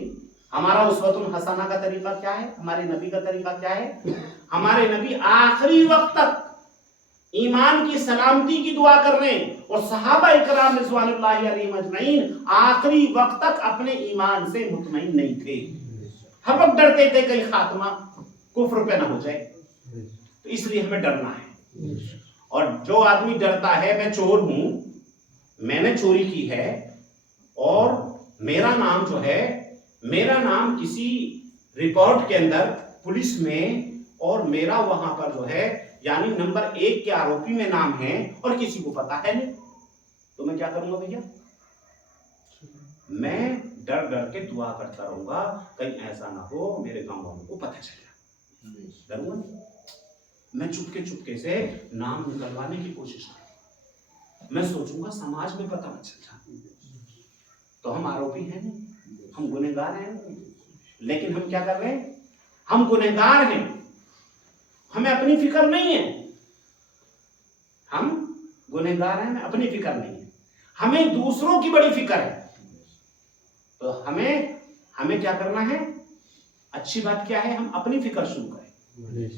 ہمارا اسوۃ الحسنہ کا طریقہ کیا ہے؟ ہمارے نبی کا طریقہ کیا ہے؟ ہمارے نبی آخری وقت تک ایمان کی سلامتی کی دعا کر رہے ہیں، اور صحابہ اکرام رضوان اللہ علیہم اجمعین آخری وقت تک اپنے ایمان سے مطمئن نہیں تھے. ہم اب ڈرتے تھے کہیں خاتمہ کفر پہ نہ ہو جائے، تو اس لیے ہمیں ڈرنا ہے. اور جو آدمی ڈرتا ہے میں چور ہوں، میں نے چوری کی ہے، اور میرا نام جو ہے، میرا نام کسی ریپورٹ کے اندر پولیس میں، اور میرا وہاں پر جو ہے یعنی نمبر 1 کے آروپی میں نام ہے، اور کسی کو پتا ہے نہیں، تو میں کیا کروں گا بھیا؟ میں ڈر ڈر کے دعا کرتا رہوں گا کہیں ایسا نہ ہو میرے گاؤں والوں کو پتہ چل جائے. ڈروں گا. میں چپکے سے نام نکلوانے کی کوشش کروں. میں سوچوں گا سماج میں پتہ نہ چل جائے تو ہم آروپی ہیں نہیں، ہم گنہگار ہیں. لیکن ہم کیا کر رہے ہیں؟ ہم گنہگار ہیں، ہمیں اپنی فکر نہیں ہے. ہم گنہگار ہیں، ہمیں اپنی فکر نہیں ہے، ہمیں دوسروں کی بڑی فکر ہے. تو ہمیں کیا کرنا ہے؟ اچھی بات کیا ہے؟ ہم اپنی فکر شروع کریں.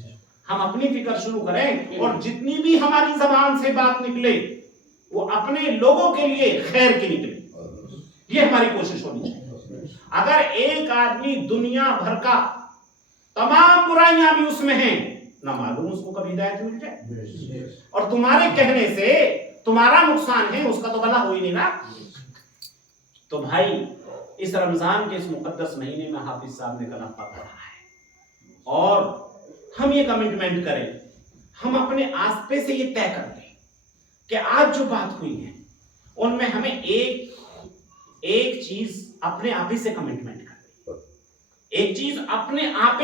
ہم اپنی فکر شروع کریں، اور جتنی بھی ہماری زبان سے بات نکلے وہ اپنے لوگوں کے لیے خیر کی نکلے. یہ ہماری کوشش ہونی چاہیے. اگر ایک آدمی دنیا بھر کا تمام برائیاں بھی اس میں ہیں، نہ معلوم اس کو کبھی ہدایت مل جائے، اور تمہارے کہنے سے تمہارا نقصان ہے، اس کا تو بھلا ہو ہی نہیں نا. تو بھائی اس رمضان کے اس مقدس مہینے میں حافظ صاحب نے کلام پاک پڑھا ہے، اور ہم یہ کمٹمنٹ کریں، ہم اپنے آسپے سے یہ طے کر لیں کہ آج جو بات ہوئی ہے ان میں ہمیں ایک چیز اپنے آپ ہی سے کمٹمنٹ کر لیں. ایک چیز اپنے آپ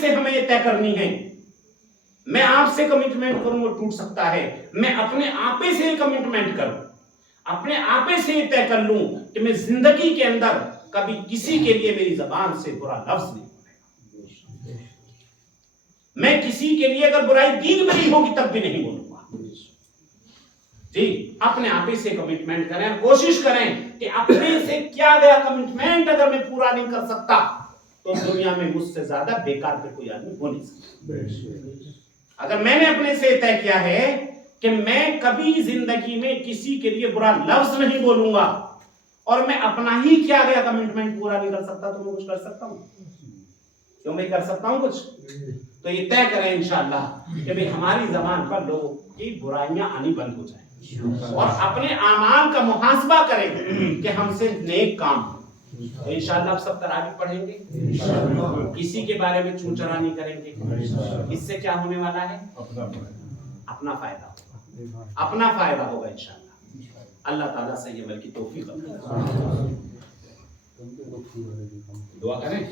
سے ہمیں یہ طے کرنی ہے. میں آپ سے کمٹمنٹ کروں وہ ٹوٹ سکتا ہے، میں اپنے آپ سے کمٹمنٹ کروں، اپنے آپ سے یہ طے کر لوں کہ میں زندگی کے اندر کبھی کسی کے لیے میری زبان سے برا لفظ نہیں بولے گا. میں کسی کے لیے اگر برائی دین میں ہی ہوگی تب بھی نہیں بولوں گا. جی اپنے آپ سے کمٹمنٹ کریں، کوشش کریں کہ اپنے سے کیا گیا کمٹمنٹ اگر میں پورا نہیں کر سکتا تو دنیا میں مجھ سے زیادہ بیکار پہ کوئی آدمی ہو نہیں سکتا. اگر میں نے اپنے سے طے کیا ہے کہ میں کبھی زندگی میں کسی کے لیے برا لفظ نہیں بولوں گا، اور میں اپنا ہی کیا گیا کمٹمنٹ پورا نہیں کر سکتا تو میں کچھ کر سکتا ہوں؟ کیوں میں کر سکتا ہوں کچھ؟ تو یہ طے کریں انشاءاللہ کہ بھی ہماری زبان پر لوگوں کی برائیاں آنی بند ہو جائیں، اور اپنے اعمال کا محاسبہ کریں کہ ہم سے نیک کام ہو. تو انشاءاللہ آپ سب تراویح پڑھیں گے، کسی کے بارے میں چونچرا نہیں کریں گے. اس سے کیا ہونے والا ہے؟ اپنا فائدہ ہوگا، اپنا فائدہ ہوگا انشاءاللہ. اللہ تعالیٰ سے یہ عمل کی توفیق عطا فرمائے. دعا کریں.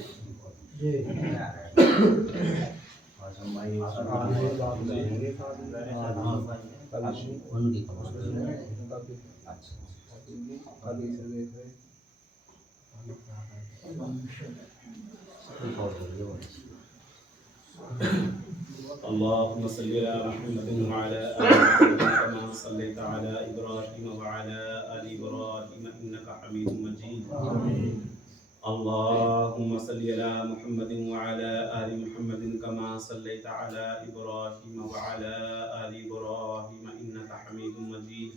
اللهم صل على محمد وعلى آل محمد كما صليت على إبراهيم وعلى آل إبراهيم إنك حميد مجيد. اللهم صل على محمد وعلى آل محمد كما صليت على إبراهيم وعلى آل إبراهيم إنك حميد مجيد.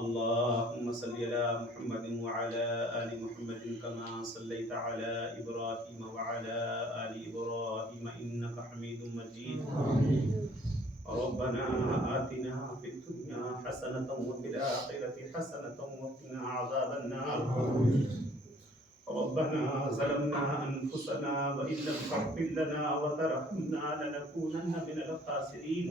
اللهم صل على محمد وعلى آل محمد كما صليت على إبراهيم وعلى آل إبراهيم إنك حميد مجيد. ربنا آتنا في الدنيا حسنة وفي الآخرة حسنة وقنا عذاب النار. ربنا ظلمنا أنفسنا وإن لم تغفر لنا وترحمنا لنكونن من الخاسرين.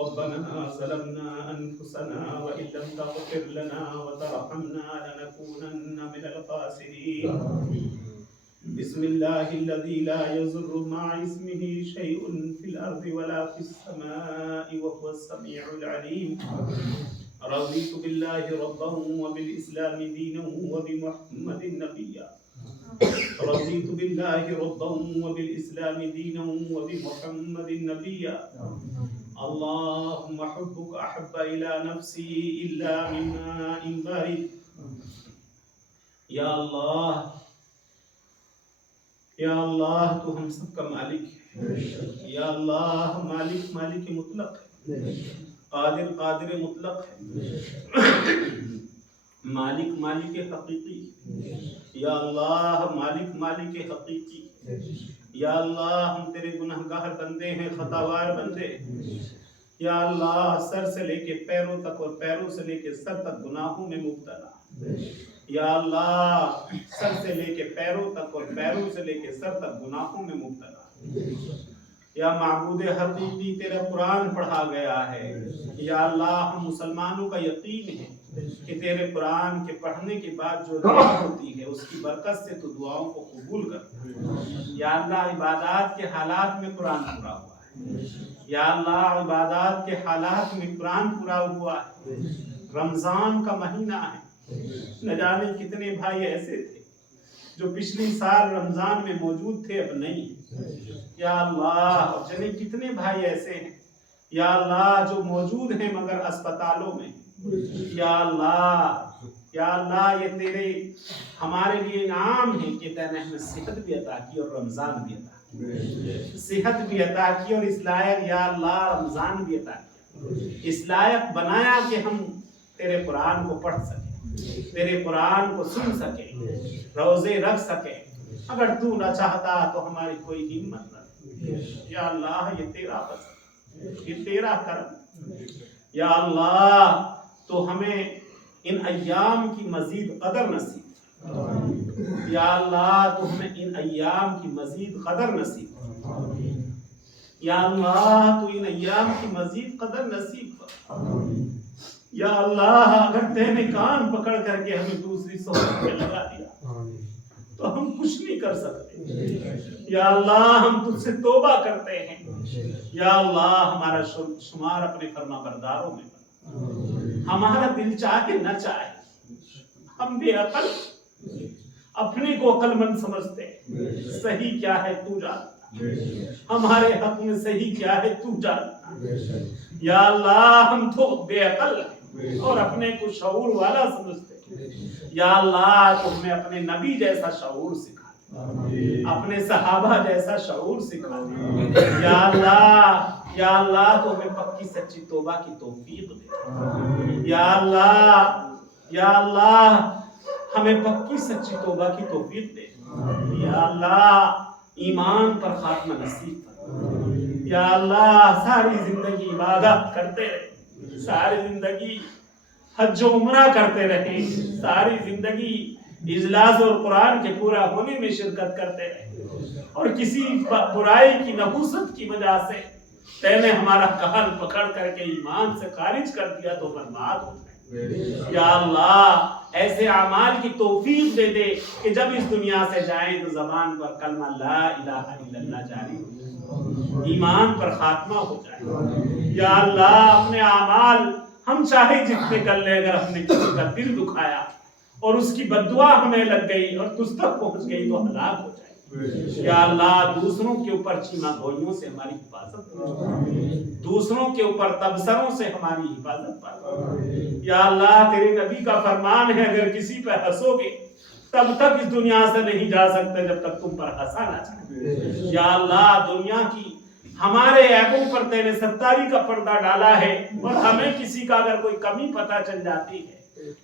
ربنا ظلمنا أنفسنا وإن لم تغفر لنا وترحمنا لنكونن من الخاسرين. بسم الله الذي لا يضر مع اسمه شيء في الأرض ولا في السماء وهو السميع العليم. رضيت بالله ربا وبالإسلام دينا وبمحمد نبيا. رضيت بالله ربا وبالإسلام دينا وبمحمد نبيا. اللهم حبك أحب إلى نفسي إلا من ماء بارد. یا اللہ تو ہم سب کا مالک ہے. یا اللہ مالک مطلق ہے. قادر مطلق ہے. مالک حقیقی. یا اللہ مالک حقیقی. یا اللہ ہم تیرے گناہگار بندے ہیں، خطاوار بندے. یا اللہ سر سے لے کے پیروں تک اور پیروں سے لے کے سر تک گناہوں میں مبتلا. یا اللہ سر سے لے کے پیروں تک اور پیروں سے لے کے سر تک گناہوں میں مبتلا. یا معبود حقیقی تیرا قرآن پڑھا گیا ہے. یا اللہ ہم مسلمانوں کا یقین ہے کہ تیرے قرآن کے پڑھنے کے بعد جو دعا ہوتی ہے اس کی برکت سے تو دعاؤں کو قبول کرتا ہے. یا اللہ عبادات کے حالات میں قرآن پورا ہوا ہے. یا اللہ عبادات کے حالات میں قرآن پورا ہوا ہے. رمضان کا مہینہ ہے. نہ جانے کتنے بھائی ایسے تھے جو پچھلی سال رمضان میں موجود تھے اب نہیں. یا اللہ جانے کتنے بھائی ایسے ہیں یا اللہ جو موجود ہیں مگر اسپتالوں میں. یا اللہ یہ تیرے ہمارے لیے انعام ہے کہ تے نے ہمیں صحت بھی عطا کی اور رمضان بھی عطا کی. صحت بھی عطا کی اور اس لائق یا اللہ رمضان بھی عطا کی. اس لائق بنایا کہ ہم تیرے قرآن کو پڑھ سکیں، تیرے قرآن کو سن سکیں، روزے رکھ سکیں. اگر تو نہ چاہتا تو ہماری کوئی ہمت نہ. یا اللہ یہ تیرا فضل، یہ تیرا کرم. یا اللہ تو ہمیں ان ایام کی مزید قدر نصیب. یا اللہ تو ہمیں ان ایام کی مزید قدر نصیب. یا اللہ تو ان ایام کی مزید قدر نصیب. یا اللہ اگر تے نے کان پکڑ کر کے ہمیں دوسری صحبت میں لگا دیا تو ہم کچھ نہیں کر سکتے. یا اللہ ہم تجھ سے توبہ کرتے ہیں. یا اللہ ہمارا شمار اپنے فرما برداروں میں. ہمارا دل چاہے نہ چاہے ہم بے عقل اپنے کو عقل مند سمجھتے ہیں. صحیح کیا ہے تو جانتا. ہمارے حق میں صحیح کیا ہے تو جانتا. یا اللہ ہم تو بے عقل اور اپنے کو شعور والا سمجھتے ہیں. یا اللہ تو ہمیں اپنے نبی جیسا شعور سکھا دے، اپنے صحابہ جیسا شعور سکھا دے. یا اللہ تو ہمیں پکی سچی توبہ کی توفیق دے. یا اللہ ہمیں پکی سچی توبہ کی توفیق دے. یا اللہ ایمان پر خاتمہ نصیب کر. یا اللہ ساری زندگی عبادت کرتے رہے، ساری زندگی حج و عمرہ کرتے رہے، ساری زندگی اجلاس اور قرآن کے پورا ہونے میں شرکت کرتے رہے، اور کسی برائی کی نحوست کی وجہ سے تے نے ہمارا کان پکڑ کر کے ایمان سے خارج کر دیا تو برباد ہو جائے. یا اللہ ایسے اعمال کی توفیق دے دے کہ جب اس دنیا سے جائیں تو زبان پر کلمہ لا الہ الا اللہ جاری ہو، ایمان پر خاتمہ ہو جائے۔ یا اللہ اپنے اعمال ہم چاہے جتنے کر لیں، اگر ہم نے کسی کا دل دکھایا اور اس کی بددعا ہمیں لگ گئی اور تجھ تک پہنچ گئی تو ہلاک ہو جائے۔ یا اللہ دوسروں کے اوپر چیما گوئیوں سے ہماری حفاظت فرما، دوسروں کے اوپر تبصروں سے ہماری حفاظت فرما۔ یا اللہ تیرے نبی کا فرمان ہے اگر کسی پہ ہنسو گے تب تک اس دنیا سے نہیں جا سکتے جب تک تم پر ہنسا نہ جائے۔ یا اللہ دنیا کی ہمارے عیبوں پر تیرے ستاری کا پردہ ڈالا ہے، اور ہمیں کسی کا اگر کوئی کمی پتہ چل جاتی ہے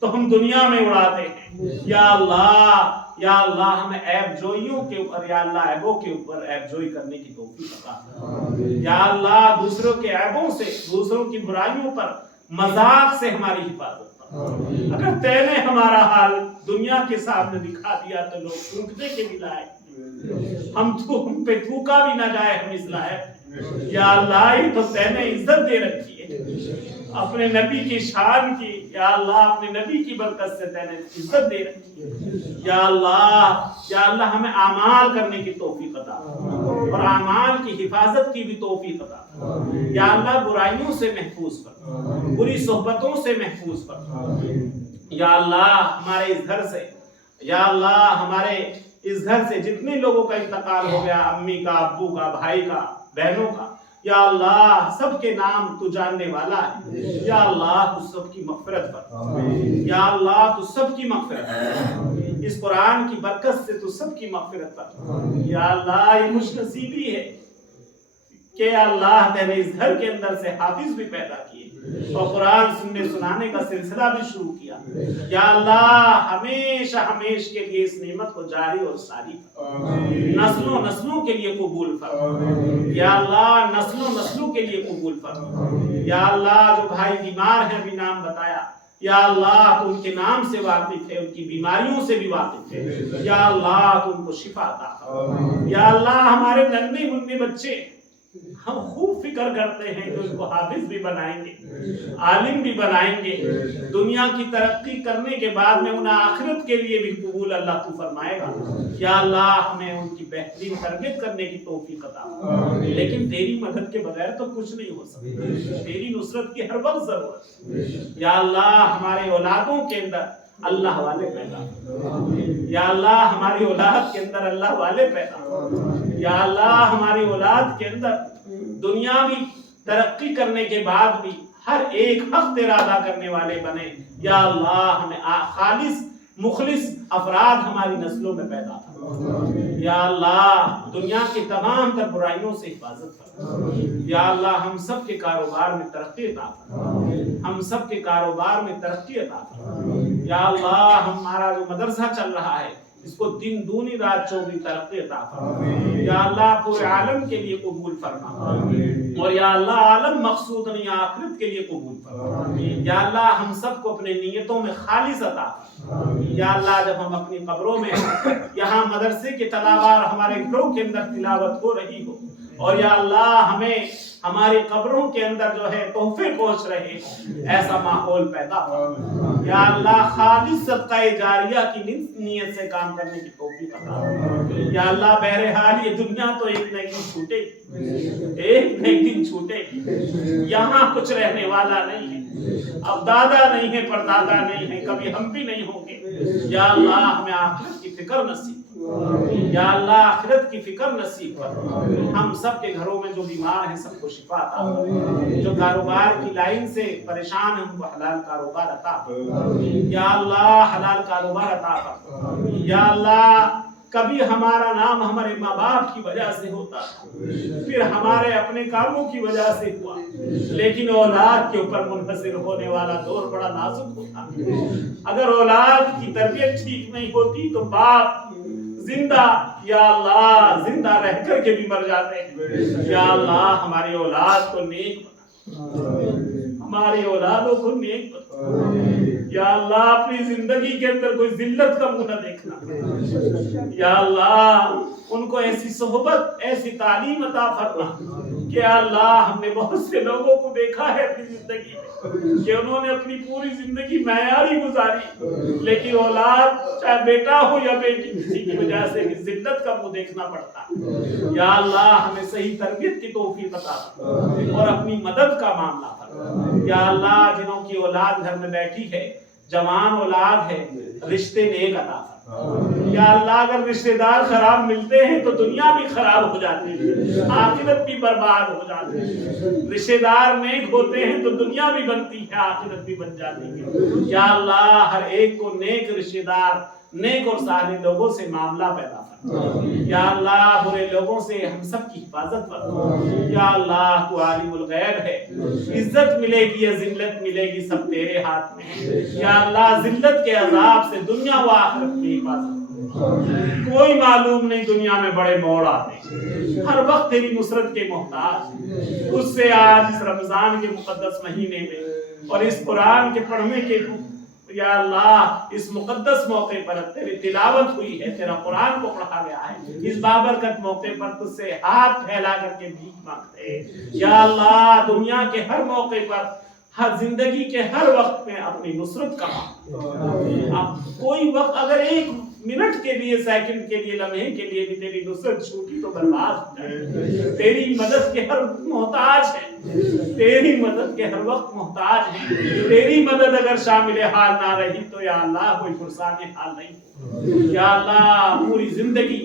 تو ہم دنیا میں اڑاتے ہیں۔ یا اللہ ہمیں عیب جوئیوں کے اوپر، یا اللہ عیبوں کے اوپر عیب جوئی کرنے کی توفیق عطا فرما۔ یا اللہ دوسروں کے عیبوں سے، دوسروں کی برائیوں پر مذاق سے ہماری حفاظت فرما۔ اگر تے نے ہمارا حال دنیا کے سامنے دکھا دیا تو لوگ تھوکنے کے بھی لائق، ہم پہ تھوکا بھی نہ جائے ہم اس لائق۔ یا اللہ یہ تو تے نے عزت دے رکھی ہے اپنے نبی کی شان کی، یا اللہ اپنے نبی کی برکت سے تے نے عزت دے رکھی ہے۔ یا اللہ ہمیں اعمال کرنے کی توفیق عطا فرما، اور اعمال کی حفاظت کی بھی توفیق عطا فرما۔ یا اللہ برائیوں سے محفوظ فرما، بری صحبتوں سے محفوظ فرما۔ یا اللہ ہمارے اس گھر سے، یا اللہ ہمارے اس گھر سے جتنے لوگوں کا انتقال ہو گیا، امی کا، ابو کا، بھائی کا، بہنوں کا، یا اللہ سب کے نام تو جاننے والا ہے۔ یا اللہ تو سب کی مغفرت فرما، یا اللہ تو سب کی مغفرت فرما، اس قرآن کی برکت سے تو سب کی مغفرت فرما۔ یا اللہ یہ خوش نصیبی ہے کہ اللہ نے اس گھر کے اندر سے حافظ بھی پیدا کیے اور قرآن سننے سنانے کا سلسلہ بھی شروع کیا۔ یا اللہ ہمیشہ ہمیشہ کے لیے اس نعمت کو جاری اور ساری نسلوں نسلوں کے لیے قبول فرما۔ یا اللہ نسلوں نسلوں کے لیے قبول فرما۔ یا اللہ جو بھائی بیمار ہیں بھی نام بتایا، یا اللہ تو ان کے نام سے واقف ہے، ان کی بیماریوں سے بھی واقف ہے۔ یا اللہ تو ان کو شفا عطا فرما۔ یا اللہ ہمارے ننھے منھے بچے ہم خوب فکر کرتے ہیں کہ اس کو حافظ بھی بنائیں گے، عالم بھی بنائیں گے، دنیا کی ترقی کرنے کے بعد میں انہیں آخرت کے لیے بھی قبول اللہ تو فرمائے گا۔ یا اللہ ہمیں ان کی بہترین تربیت کرنے کی توفیق عطا فرما۔ لیکن تیری مدد کے بغیر تو کچھ نہیں ہو سکتا، تیری نصرت کی ہر وقت ضرورت ہے۔ یا اللہ ہمارے اولادوں کے اندر اللہ والے پیدا، یا اللہ ہماری اولاد کے اندر اللہ والے پیدا، یا اللہ ہماری اولاد کے اندر دنیاوی ترقی کرنے کے بعد بھی ہر ایک حق تیرا ادا کرنے والے بنے۔ یا اللہ ہمیں خالص مخلص افراد ہماری نسلوں میں پیدا فرما۔ یا اللہ دنیا کی تمام تر برائیوں سے حفاظت فرما۔ یا اللہ ہم سب کے کاروبار میں ترقی عطا فرما، ہم سب کے کاروبار میں ترقی عطا فرما۔ یا اللہ ہمارا جو مدرسہ چل رہا ہے اس کو دن دونی رات چوگی ترقی عطا فرما۔ یا اللہ پورے عالم کے لیے قبول فرما، اور یا اللہ عالم مقصود نہیں آخرت کے لیے قبول فرما۔ یا اللہ ہم سب کو اپنے نیتوں میں خالص عطا فرما۔ یا اللہ جب ہم اپنی قبروں میں یہاں مدرسے کے تلاوار ہمارے گھروں کے اندر تلاوت ہو رہی ہو، اور یا اللہ ہمیں ہماری قبروں کے اندر جو ہے تحفے پہنچ رہے ہیں، ایسا ماحول پیدا ہو۔ یا اللہ خالص صدقہ جاریہ کی نیت سے کام کرنے کی توفیق عطا فرما۔ یا اللہ بہرحال یہ دنیا تو ایک نہ ایک دن چھوٹے گی، ایک نہ ایک دن چھوٹے گی، یہاں کچھ رہنے والا نہیں ہے، اب دادا نہیں ہے پردادا نہیں ہے، کبھی ہم بھی نہیں ہوں گے۔ یا اللہ ہمیں آخرت کی فکر نصیب، یا اللہ آخرت کی فکر نصیب کر۔ ہم سب کے گھروں میں جو بیمار ہیں سب کو شفا عطا فرما، جو کاروبار کی لائن سے پریشان ہیں ان کو حلال کاروبار عطا فرما۔ یا اللہ حلال کاروبار عطا فرما۔ یا اللہ کبھی ہمارا نام ہمارے ماں باپ کی وجہ سے ہوتا، پھر ہمارے اپنے کاموں کی وجہ سے ہوا، لیکن اولاد کے اوپر منحصر ہونے والا دور بڑا نازک ہوتا۔ اگر اولاد کی تربیت ٹھیک نہیں ہوتی تو باپ زندہ، یا اللہ زندہ رہ کر کے بھی مر جاتے ہیں۔ یا اللہ ہماری اولاد کو نیک بنا، ہماری اولادوں کو نیک بنا۔ یا اللہ اپنی زندگی کے اندر کوئی ذلت کا منہ نہ دیکھنا۔ یا اللہ ان کو ایسی صحبت، ایسی تعلیم عطا فرما کہ اللہ ہم نے بہت سے لوگوں کو دیکھا ہے اپنی زندگی میں کہ انہوں نے اپنی پوری زندگی معیاری گزاری، لیکن اولاد چاہے بیٹا ہو یا بیٹی کسی کی وجہ سے ذلت کا منہ دیکھنا پڑتا۔ یا اللہ ہمیں صحیح تربیت کی توفیق عطا اور اپنی مدد کا معاملہ فرما۔ یا اللہ جنہوں کی اولاد گھر میں بیٹھی ہے، جوان اولاد ہے، رشتے نیک عطا فرما۔ یا اللہ اگر رشتے دار خراب ملتے ہیں تو دنیا بھی خراب ہو جاتی ہے، آخرت بھی برباد ہو جاتی ہے۔ رشتے دار نیک ہوتے ہیں تو دنیا بھی بنتی ہے، آخرت بھی بن جاتی ہے۔ یا اللہ ہر ایک کو نیک رشتے دار، نیک اور صالح لوگوں سے معاملہ پیدا فرما۔ یا اللہ برے لوگوں سے ہم سب کی حفاظت فرما۔ یا اللہ تو عالم الغیب ہے، عزت ملے گی یا ذلت ملے گی سب تیرے ہاتھ میں ہے۔ یا اللہ ذلت کے عذاب سے دنیا و آخرت میں حفاظت فرما۔ کوئی معلوم نہیں دنیا میں بڑے موڑ آتے ہیں، ہر وقت تیری نصرت کے محتاج۔ اس سے آج اس رمضان کے مقدس مہینے میں اور اس قرآن کے پڑھنے کے یا اللہ اس مقدس موقع پر تیری تلاوت ہوئی ہے، تیرا قرآن کو پڑھا گیا ہے، اس بابرکت موقع پر تجھ سے ہاتھ پھیلا کر کے بھیک مانگتے ہیں۔ یا اللہ دنیا کے ہر موقع پر، ہر زندگی کے ہر وقت میں اپنی نصرت کا اب کوئی وقت اگر ایک منٹ کے لیے، سیکنڈ کے لیے، لمحے کے لیے بھی تیری نصرت چھوٹی تو برباد ہو جائے۔ تیری مدد کے ہر محتاج ہے، تیری مدد کے ہر وقت محتاج ہے۔ تیری مدد اگر شامل حال نہ رہی تو یا اللہ کوئی فرسان حال نہیں۔ یا اللہ پوری زندگی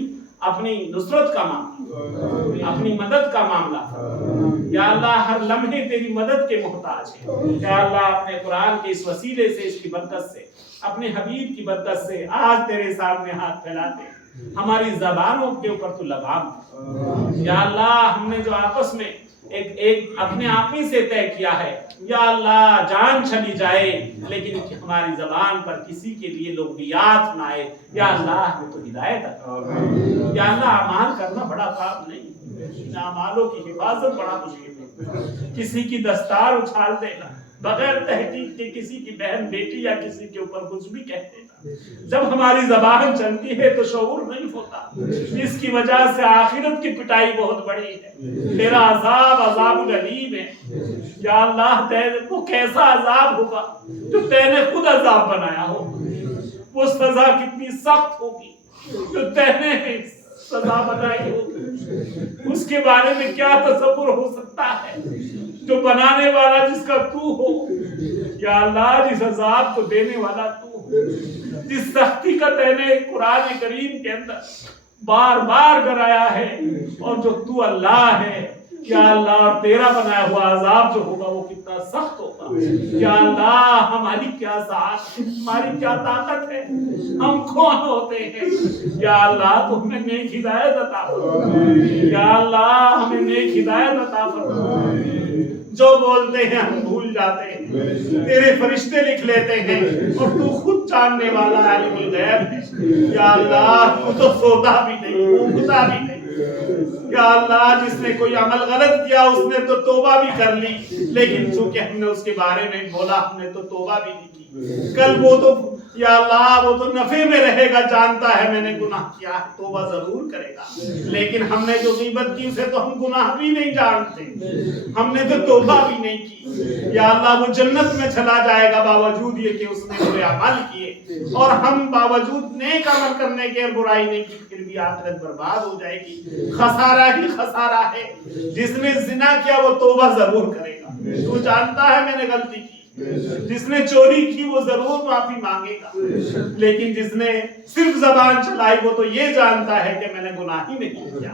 اپنی نصرت کا معاملہ، اپنی مدد کا معاملہ۔ یا اللہ ہر لمحے تیری مدد کے محتاج ہے۔ یا اللہ اپنے قرآن کے اس وسیلے سے، اس کی برکت سے، اپنے حبیب کی برکت سے آج تیرے سامنے ہاتھ پھیلاتے ہیں، ہماری زبانوں کے اوپر تو لگام دے۔ یا اللہ ہم نے جو آپس میں ایک اپنے آپ ہی سے طے کیا ہے، یا اللہ جان چلی جائے لیکن ہماری زبان پر کسی کے لیے لغویات نہ آئے۔ یا اللہ ہمیں تو ہدایت عطا۔ یا اللہ اعمال کرنا بڑا کام نہیں، اعمالوں کی حفاظت بڑا مشکل ہے۔ کسی کی دستار اچھال دینا بغیر تحقیق کے، کسی کی بہن بیٹی یا کسی کے اوپر کچھ بھی کہہ دینا، جب ہماری زبان چلتی ہے تو شعور نہیں ہوتا۔ اس کی وجہ سے آخرت کی پٹائی بہت بڑی ہے۔ تیرا عذاب عذاب العلیم ہے۔ یا اللہ وہ کیسا عذاب ہوگا جو تے نے خود عذاب بنایا ہو، وہ سزا کتنی سخت ہوگی جو تے نے سزا بنائی ہوگی، اس کے بارے میں کیا تصور ہو سکتا ہے جو بنانے والا جس کا تو ہو۔ یا اللہ جس عذاب کو دینے والا تو ہو، جس سختی کا تے نے قرآن کریم کے اندر بار بار ڈرایا ہے، اور جو تو اللہ ہے یا اللہ، اور تیرا بنایا ہوا عذاب جو ہوگا وہ کتنا سخت ہوگا۔ یا اللہ ہماری کیا سعادت، ہماری کیا طاقت ہے، ہم کون ہوتے ہیں۔ یا اللہ تو ہمیں نیک ہدایت عطا فرما۔ یا اللہ ہمیں نیک ہدایت عطا فرما۔ جو بولتے ہیں ہم بھول جاتے ہیں، تیرے فرشتے لکھ لیتے ہیں، اور تو خود جاننے والا عالم الغیب ہے۔ یا اللہ تو تو سوتا بھی نہیں، اونگتا بھی نہیں۔ یا اللہ جس نے کوئی عمل غلط کیا اس نے تو توبہ بھی کر لی، لیکن چونکہ ہم نے اس کے بارے میں بولا ہم نے تو توبہ بھی نہیں کی۔ کل وہ تو یا اللہ وہ تو نفع میں رہے گا، جانتا ہے میں نے گناہ کیا ہے، توبہ ضرور کرے گا، لیکن ہم نے جو غیبت کی اسے تو ہم گناہ بھی نہیں جانتے، ہم نے تو توبہ بھی نہیں کی۔ یا اللہ وہ جنت میں چلا جائے گا باوجود یہ کہ اس نے برے عمل کیے، اور ہم باوجود نیک عمل کرنے کے اور برائی نہیں کی، پھر بھی آخرت برباد ہو جائے گی۔ خسارہ ہی خسارہ ہے۔ جس نے زنا کیا وہ توبہ ضرور کرے گا، تو جانتا ہے میں نے غلطی کی۔ جس نے چوری کی وہ ضرور معافی مانگے گا، لیکن جس نے صرف زبان چلائی وہ تو یہ جانتا ہے کہ میں نے گناہ ہی نہیں کیا،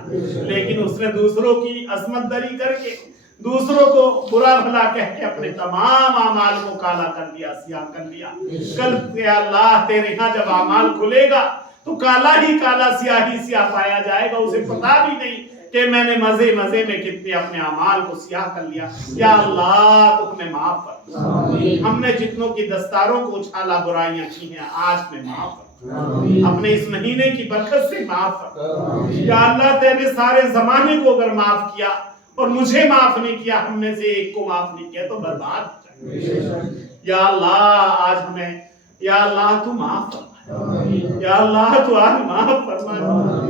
لیکن اس نے دوسروں کی عصمت دری کر کے، دوسروں کو برا بھلا کہہ کے اپنے تمام اعمال کو کالا کر لیا، سیاہ کر لیا۔ کل یا اللہ تیرے ہاں جب اعمال کھلے گا تو کالا ہی کالا، سیاہ ہی سیاہ پایا جائے گا، اسے پتا بھی نہیں کہ میں نے مزے مزے میں کتنے اپنے اعمال کو سیاہ کر لیا۔ یا اللہ تو ہمیں معاف کر، ہم نے جتنوں کی دستاروں کو اچھالا، برائیاں کی ہیں، آج میں معاف کر، اپنے اس مہینے کی برکت سے معاف کر۔ یا اللہ تے نے سارے زمانے کو اگر معاف کیا اور مجھے معاف نہیں کیا، ہم میں سے ایک کو معاف نہیں کیا تو برباد ہو جائے۔ یا اللہ آج ہمیں یا اللہ تو معاف فرما، یا اللہ تو آج معاف فرما،